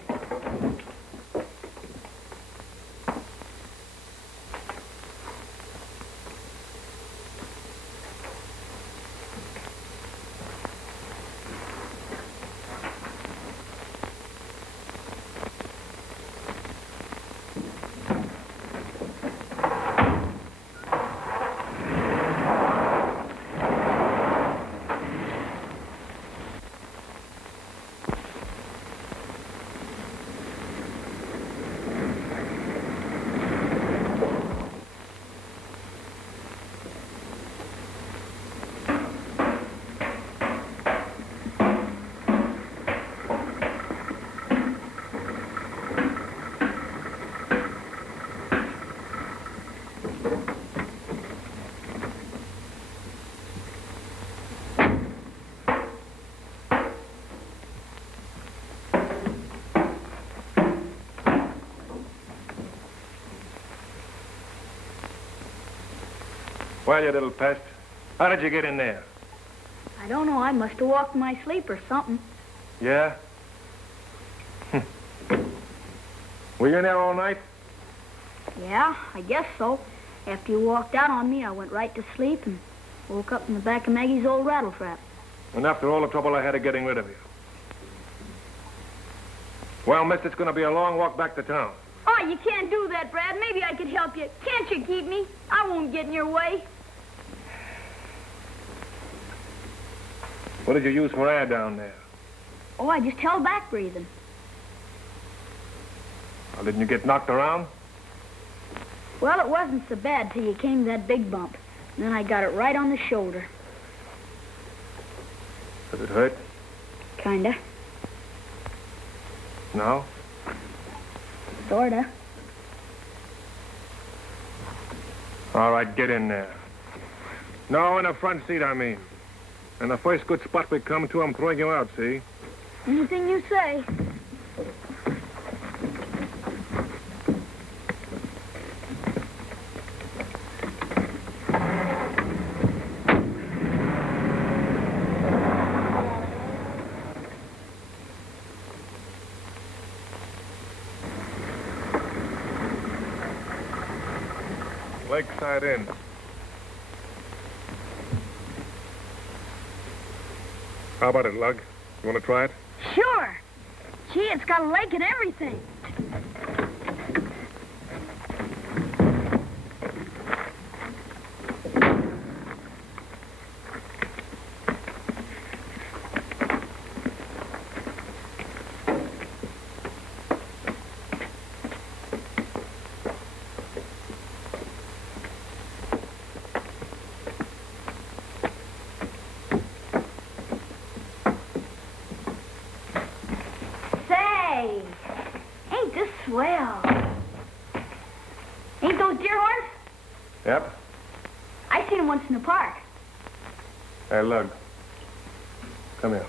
Well, you little pest. How did you get in there? I don't know. I must have walked in my sleep or something. Yeah? Were you in there all night? Yeah, I guess so. After you walked out on me, I went right to sleep and woke up in the back of Maggie's old rattle trap. And after all the trouble I had of getting rid of you. Well, miss, it's going to be a long walk back to town. Oh, you can't do that, Brad. Maybe I could help you. Can't you keep me? I won't get in your way. What did you use for air down there? Oh, I just held back breathing. Well, didn't you get knocked around? Well, it wasn't so bad till you came to that big bump. And then I got it right on the shoulder. Does it hurt? Kinda. No? Sorta. All right, get in there. No, in the front seat, I mean. And the first good spot we come to, I'm throwing you out, see? Anything you say. Lakeside Inn. How about it, Lug? You want to try it? Sure. Gee, it's got a lake and everything. Swell. Ain't those deer horns? Yep. I seen them once in the park. Hey, Lug. Come here.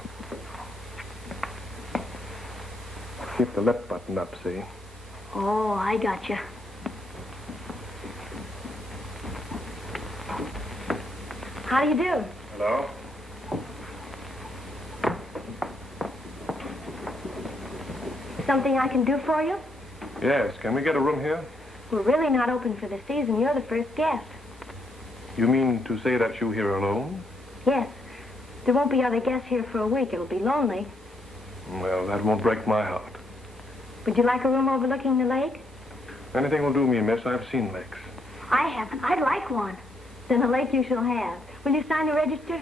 Keep the lip button up, see? Oh, I gotcha. How do you do? Hello? Something I can do for you? Yes. Can we get a room here? We're really not open for the season. You're the first guest. You mean to say that you're here alone? Yes. There won't be other guests here for a week. It'll be lonely. Well, that won't break my heart. Would you like a room overlooking the lake? Anything will do me, miss. I've seen lakes. I haven't. I'd like one. Then a lake you shall have. Will you sign the register?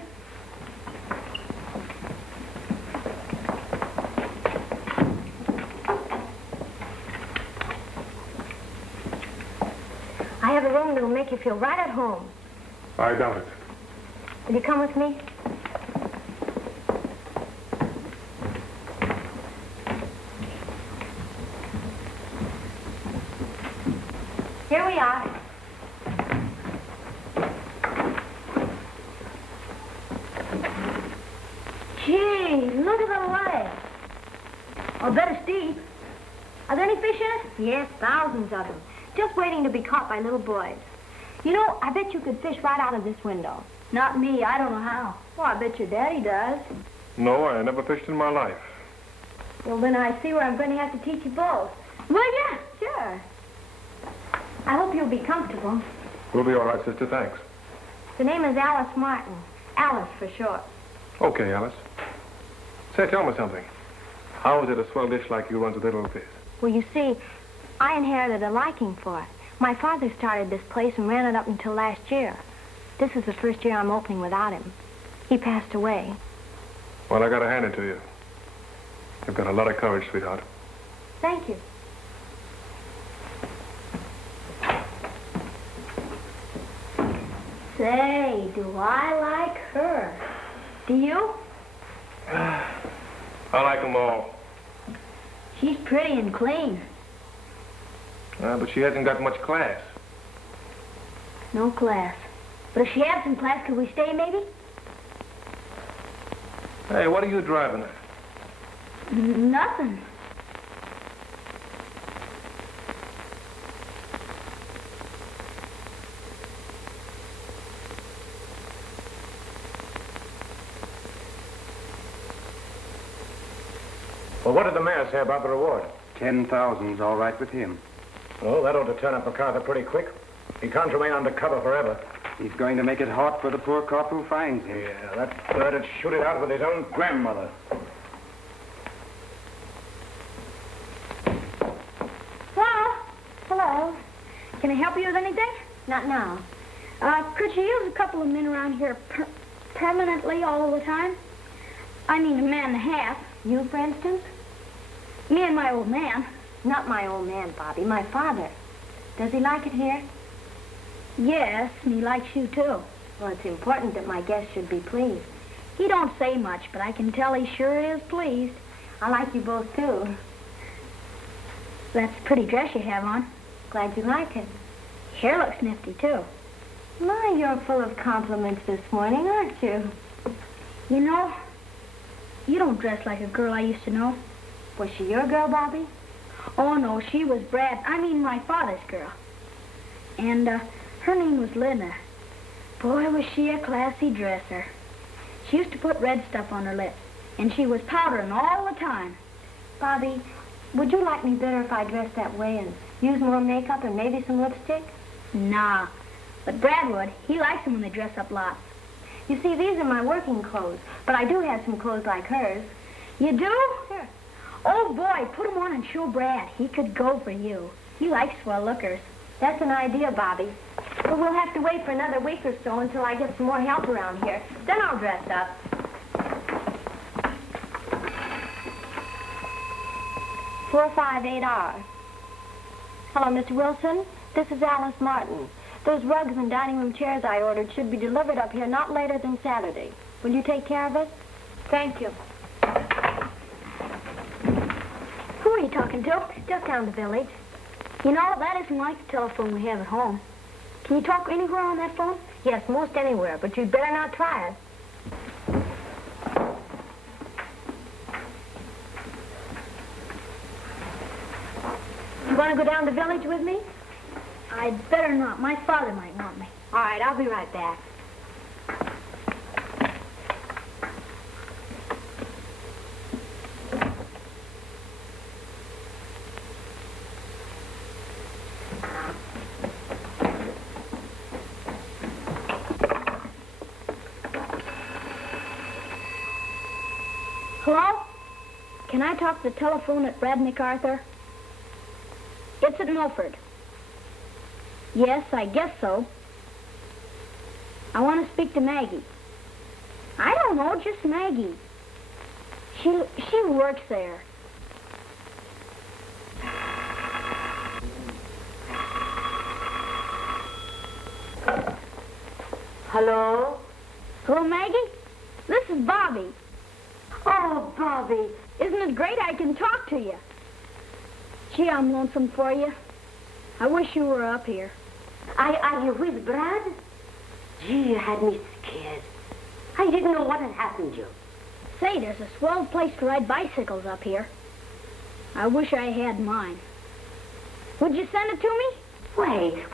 make you feel right at home. I doubt it. Will you come with me? Here we are. Gee, look at the lake. I'll bet it's deep. Are there any fish in it? Yes, thousands of them. Just waiting to be caught by little boys. You know, I bet you could fish right out of this window. Not me. I don't know how. Well, I bet your daddy does. No, I never fished in my life. Well, then I see where I'm going to have to teach you both. Will ya? Sure. I hope you'll be comfortable. We'll be all right, sister. Thanks. The name is Alice Martin. Alice for short. Okay, Alice. Say, tell me something. How is it a swell dish like you runs a little fish? Well, you see, I inherited a liking for it. My father started this place and ran it up until last year. This is the first year I'm opening without him. He passed away. Well, I gotta hand it to you. You've got a lot of courage, sweetheart. Thank you. Say, do I like her? Do you? I like them all. She's pretty and clean. But she hasn't got much class. No class. But if she had some class, could we stay, maybe? Hey, what are you driving at? Nothing. Well, what did the mayor say about the reward? 10,000's all right with him. Oh, that ought to turn up MacArthur pretty quick. He can't remain undercover forever. He's going to make it hot for the poor cop who finds him. Yeah, that bird would shoot it out with his own grandmother. Hello? Hello. Can I help you with anything? Not now. Could you use a couple of men around here permanently all the time? I mean, a man and a half. You, for instance? Me and my old man. Not my old man, Bobby. My father. Does he like it here? Yes, and he likes you, too. Well, it's important that my guest should be pleased. He don't say much, but I can tell he sure is pleased. I like you both, too. That's a pretty dress you have on. Glad you like it. Hair looks nifty, too. My, you're full of compliments this morning, aren't you? You know, you don't dress like a girl I used to know. Was she your girl, Bobby? Oh, no, she was my father's girl. And, her name was Lina. Boy, was she a classy dresser. She used to put red stuff on her lips, and she was powdering all the time. Bobby, would you like me better if I dressed that way and use more makeup and maybe some lipstick? Nah, but Brad would. He likes them when they dress up lots. You see, these are my working clothes, but I do have some clothes like hers. You do? Sure. Oh, boy, put them on and show Brad. He could go for you. He likes swell lookers. That's an idea, Bobby. But we'll have to wait for another week or so until I get some more help around here. Then I'll dress up. $458. Hello, Mr. Wilson. This is Alice Martin. Those rugs and dining room chairs I ordered should be delivered up here not later than Saturday. Will you take care of it? Thank you. Who are you talking to? Just down the village. You know, that isn't like the telephone we have at home. Can you talk anywhere on that phone? Yes, most anywhere, but you'd better not try it. You want to go down the village with me? I'd better not. My father might want me. All right, I'll be right back. Hello? Can I talk to the telephone at Brad MacArthur? It's at Milford. Yes, I guess so. I want to speak to Maggie. I don't know, just Maggie. She works there. Hello? Hello, Maggie? This is Bobby. Oh, Bobby. Isn't it great I can talk to you? Gee, I'm lonesome for you. I wish you were up here. Are you with Brad? Gee, you had me scared. I didn't know what had happened to you. Say, there's a swell place to ride bicycles up here. I wish I had mine. Would you send it to me? Why, of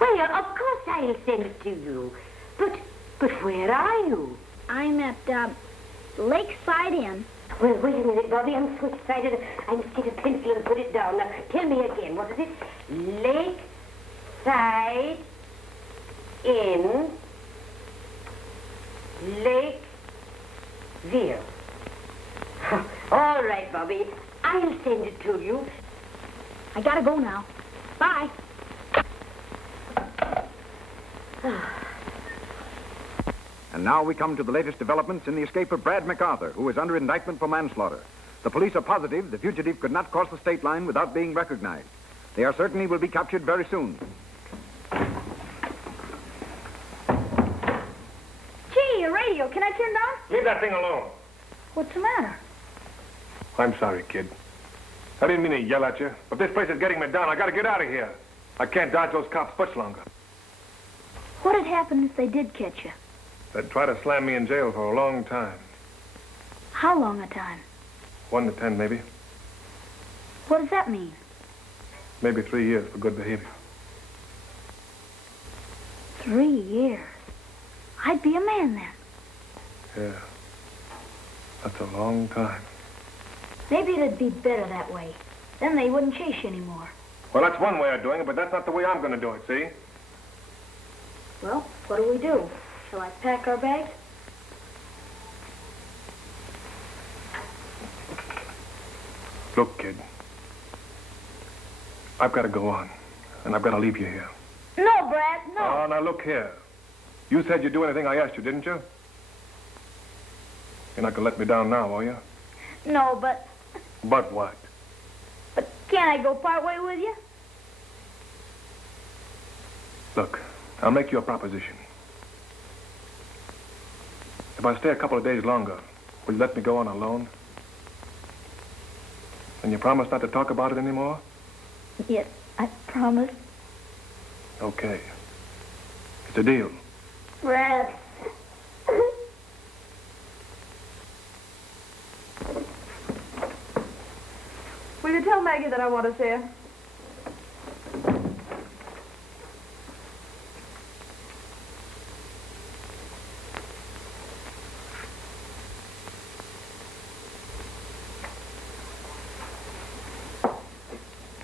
course I'll send it to you. But where are you? I'm at, Lakeside Inn. Well, wait a minute, Bobby. I'm so excited. I must get a pencil and put it down. Now, tell me again. What is it? Lakeside Inn. Lakeview. All right, Bobby. I'll send it to you. I gotta go now. Bye. And now we come to the latest developments in the escape of Brad MacArthur, who is under indictment for manslaughter. The police are positive the fugitive could not cross the state line without being recognized. They are certain he will be captured very soon. Gee, your radio. Can I turn it on? Leave that thing alone. What's the matter? I'm sorry, kid. I didn't mean to yell at you, but this place is getting me down. I gotta get out of here. I can't dodge those cops much longer. What'd happen if they did catch you? They'd try to slam me in jail for a long time. How long a time? 1 to 10, maybe. What does that mean? Maybe 3 years for good behavior. 3 years? I'd be a man then. Yeah. That's a long time. Maybe it'd be better that way. Then they wouldn't chase you anymore. Well, that's one way of doing it, but that's not the way I'm going to do it, see? Well, what do? Shall I pack our bags? Look, kid. I've got to go on, and I've got to leave you here. No, Brad, no. Oh, now look here. You said you'd do anything I asked you, didn't you? You're not going to let me down now, are you? No, but... But what? But can't I go part way with you? Look, I'll make you a proposition. If I stay a couple of days longer, will you let me go on alone? And you promise not to talk about it anymore? Yes, I promise. Okay. It's a deal. Brad. Will you tell Maggie that I want to see her?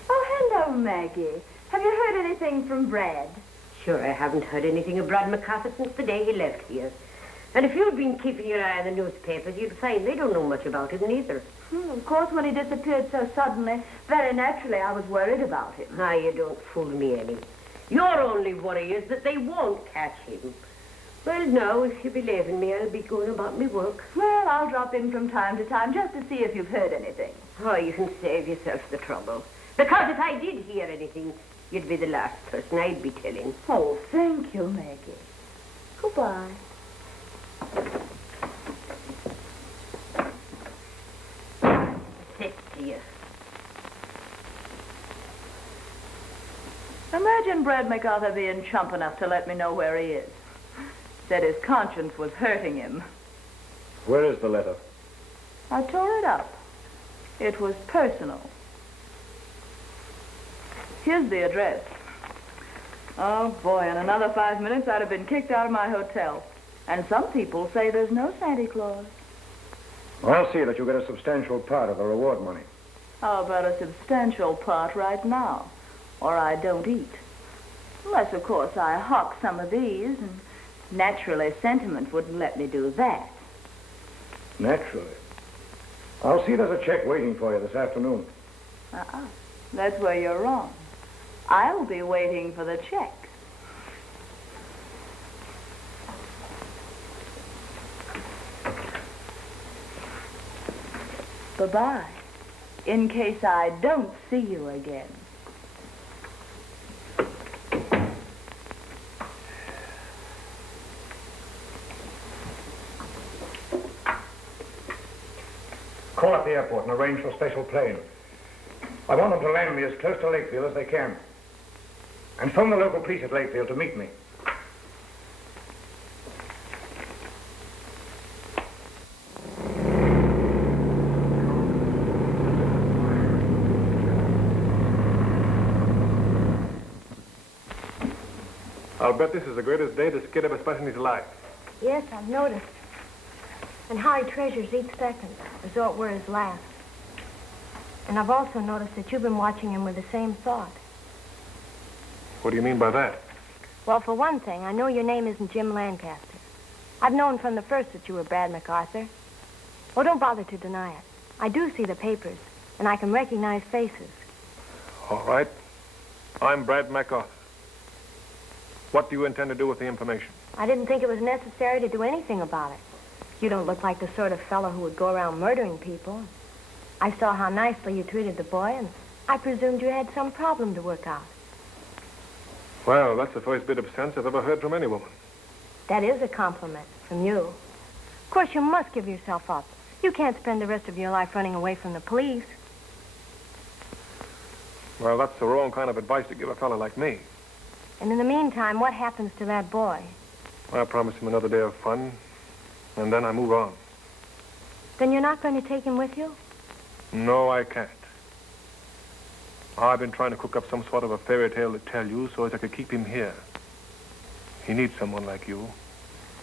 Hello, Maggie. Have you heard anything from Brad? Sure, I haven't heard anything of Brad MacArthur since the day he left here. And if you'd been keeping your eye on the newspapers, you'd find they don't know much about him neither. Of course, when he disappeared so suddenly, very naturally, I was worried about him. Ah, you don't fool me any. Your only worry is that they won't catch him. Well, now, if you believe in me, I'll be going about my work. Well, I'll drop in from time to time just to see if you've heard anything. Oh, you can save yourself the trouble. Because if I did hear anything, you'd be the last person I'd be telling. Oh, thank you, Maggie. Goodbye. Sit to you. Imagine Brad MacArthur being chump enough to let me know where he is. Said his conscience was hurting him. Where is the letter? I tore it up. It was personal. Here's the address. Oh, boy, in another 5 minutes, I'd have been kicked out of my hotel. And some people say there's no Santa Claus. I'll see that you get a substantial part of the reward money. How about a substantial part right now? Or I don't eat. Unless, of course, I hawk some of these, and naturally sentiment wouldn't let me do that. Naturally. I'll see there's a check waiting for you this afternoon. That's where you're wrong. I'll be waiting for the check. Bye-bye, in case I don't see you again. Call up the airport and arrange for a special plane. I want them to land me as close to Lakefield as they can. And phone the local police at Lakefield to meet me. I'll bet this is the greatest day this kid ever spent in his life. Yes, I've noticed. And how he treasures each second, as though it were his last. And I've also noticed that you've been watching him with the same thought. What do you mean by that? Well, for one thing, I know your name isn't Jim Lancaster. I've known from the first that you were Brad MacArthur. Oh, don't bother to deny it. I do see the papers, and I can recognize faces. All right. I'm Brad MacArthur. What do you intend to do with the information? I didn't think it was necessary to do anything about it. You don't look like the sort of fellow who would go around murdering people. I saw how nicely you treated the boy, and I presumed you had some problem to work out. Well, that's the first bit of sense I've ever heard from any woman. That is a compliment from you. Of course, you must give yourself up. You can't spend the rest of your life running away from the police. Well, that's the wrong kind of advice to give a fellow like me. And in the meantime, what happens to that boy? I promise him another day of fun, and then I move on. Then you're not going to take him with you? No, I can't. I've been trying to cook up some sort of a fairy tale to tell you so as I could keep him here. He needs someone like you.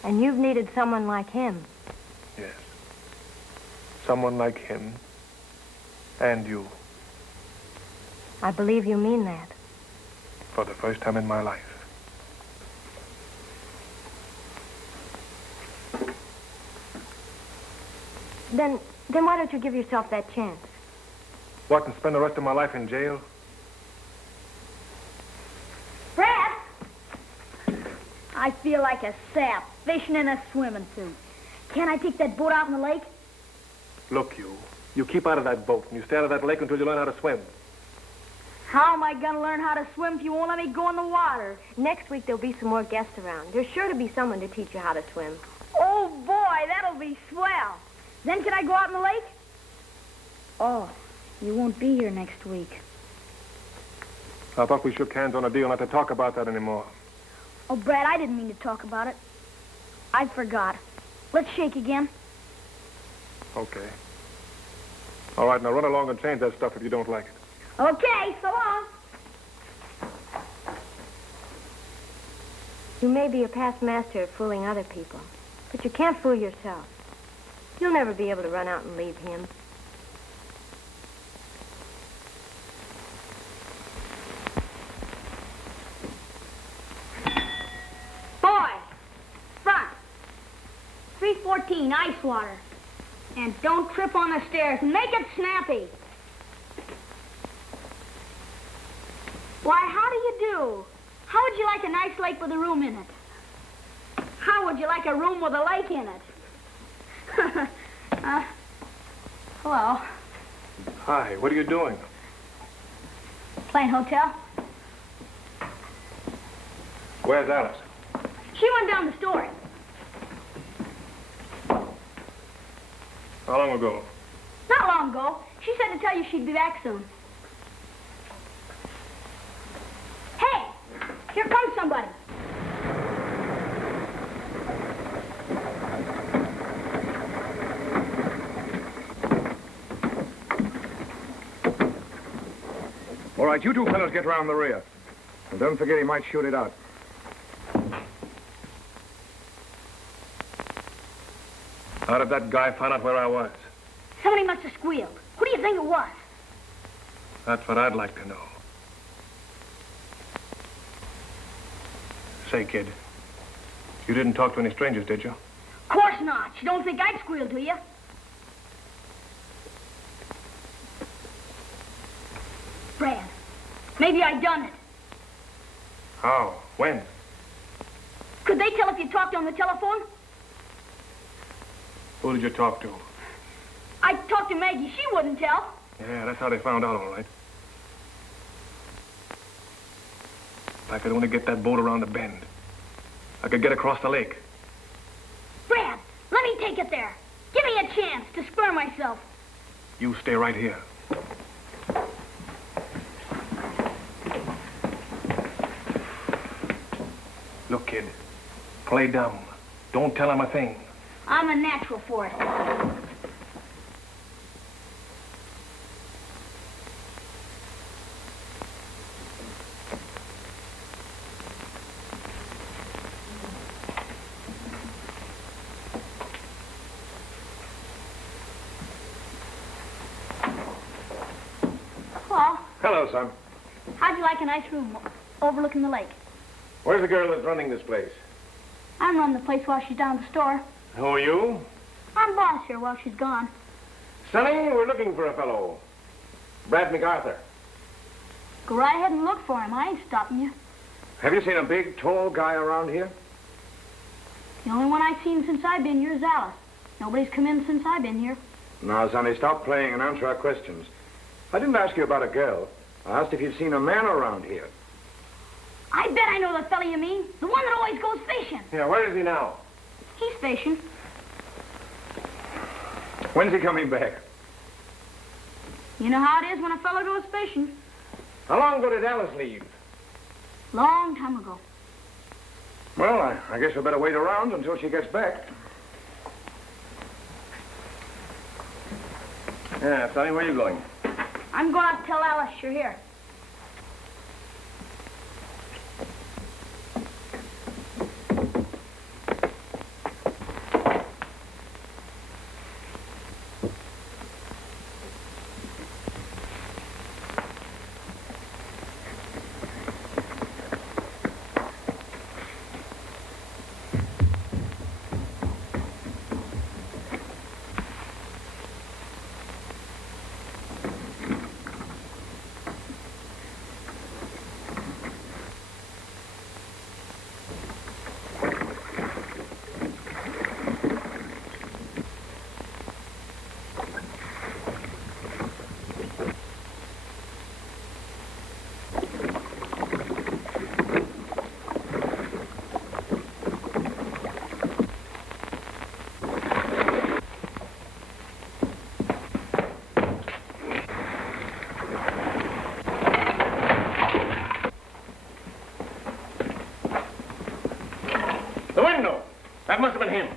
And you've needed someone like him? Yes. Someone like him and you. I believe you mean that. For the first time in my life. Then why don't you give yourself that chance? What, and spend the rest of my life in jail? Brad! I feel like a sap fishing in a swimming suit. Can't I take that boat out in the lake? Look, you keep out of that boat and you stay out of that lake until you learn how to swim. How am I going to learn how to swim if you won't let me go in the water? Next week there'll be some more guests around. There's sure to be someone to teach you how to swim. Oh, boy, that'll be swell. Then can I go out in the lake? Oh, you won't be here next week. I thought we shook hands on a deal not to talk about that anymore. Oh, Brad, I didn't mean to talk about it. I forgot. Let's shake again. Okay. All right, now run along and change that stuff if you don't like it. Okay, so long. You may be a past master at fooling other people, but you can't fool yourself. You'll never be able to run out and leave him. Boy, front. 314, ice water. And don't trip on the stairs, and make it snappy. Why, how do you do? How would you like a nice lake with a room in it? How would you like a room with a lake in it? Hello. Hi, what are you doing? Playing hotel? Where's Alice? She went down the story. How long ago? Not long ago. She said to tell you she'd be back soon. Hey! Here comes somebody. All right, you two fellows get round the rear. And don't forget he might shoot it out. How did that guy find out where I was? Somebody must have squealed. Who do you think it was? That's what I'd like to know. Say, kid, you didn't talk to any strangers, did you? Of course not. You don't think I'd squeal, do you? Brad, maybe I done it. How? When? Could they tell if you talked on the telephone? Who did you talk to? I talked to Maggie. She wouldn't tell. Yeah, that's how they found out, all right. If I could only get that boat around the bend, I could get across the lake. Brad, let me take it there. Give me a chance to square myself. You stay right here. Look, kid, play dumb. Don't tell him a thing. I'm a natural for it. Paul, Hello, son. how'd you like a nice room overlooking the lake? Where's the girl that's running this place? I'm running the place while she's down at the store. Who are you? I'm boss here while she's gone. Sonny, we're looking for a fellow. Brad MacArthur. Go right ahead and look for him. I ain't stopping you. Have you seen a big, tall guy around here? The only one I've seen since I've been here is Alice. Nobody's come in since I've been here. Now, Sonny, stop playing and answer our questions. I didn't ask you about a girl. I asked if you'd seen a man around here. I bet I know the fella you mean. The one that always goes fishing. Yeah, where is he now? He's fishing. When's he coming back? You know how it is when a fella goes fishing. How long ago did Alice leave? Long time ago. Well, I guess we better wait around until she gets back. Yeah, Sonny, where are you going? I'm going up to tell Alice you're here. That must have been him.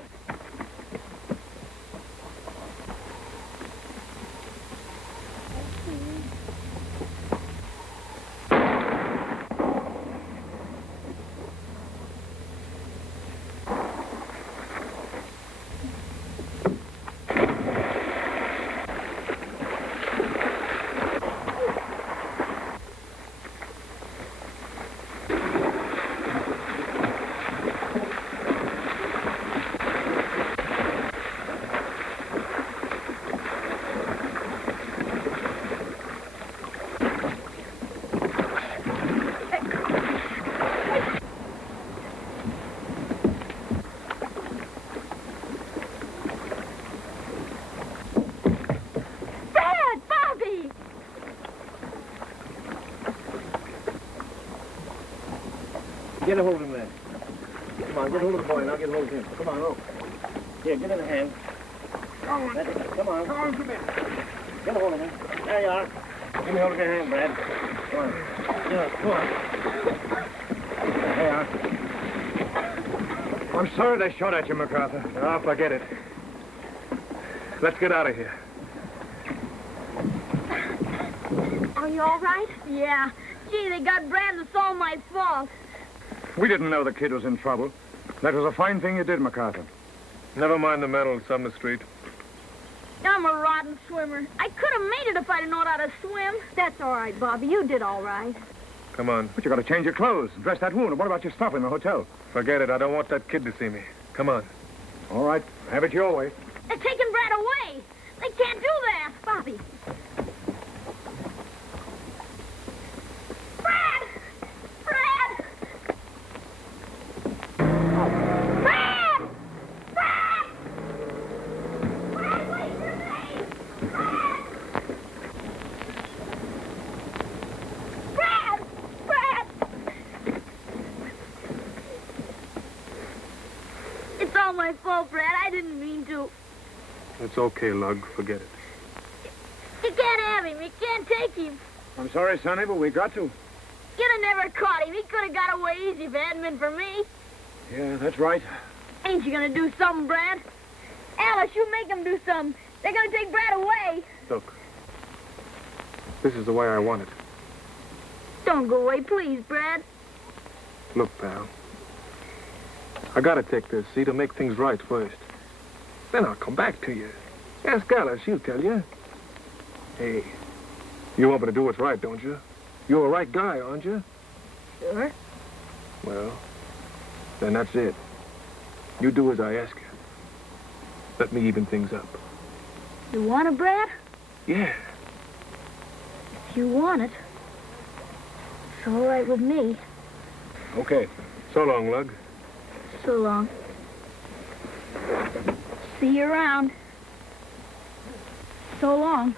Get a hold of him, lad. Come on, get hold of the boy, and I'll get hold of him. Come on, oh. Here, get in the hand. That's it. Come on. Come on, come in. Get a hold of him. There you are. Give me hold of your hand, Brad. Come on. Yeah, come on. There you are. I'm sorry they shot at you, MacArthur. Ah, forget it. Let's get out of here. Are you all right? Yeah. Gee, they got Brad, and it's all my fault. We didn't know the kid was in trouble. That was a fine thing you did, MacArthur. Never mind the medal, Sumner Street. I'm a rotten swimmer. I could have made it if I'd known how to swim. That's all right, Bobby. You did all right. Come on. But you got to change your clothes, dress that wound. And what about your stuff in the hotel? Forget it. I don't want that kid to see me. Come on. All right. Have it your way. They're taking Brad away. They can't do that. Bobby. Brad! Brad! Brad! Brad! Brad, wait for me! Brad! Brad! It's all my fault, Brad. I didn't mean to. It's okay, Lug. Forget it. him. You can't take him. I'm sorry, Sonny, but we got to. You'd have never caught him. He could have got away easy if it hadn't been for me. Yeah, that's right. Ain't you gonna do something, Brad? Alice, you make them do something. They're gonna take Brad away. Look, this is the way I want it. Don't go away, please, Brad. Look, pal, I gotta take this, see, to make things right first. Then I'll come back to you. Ask Alice, she'll tell you. Hey, you want me to do what's right, don't you? You're a right guy, aren't you? Sure. Well, then that's it. You do as I ask you. Let me even things up. You want it, Brad? Yeah. If you want it, it's all right with me. Okay. So long, Lug. So long. See you around. So long.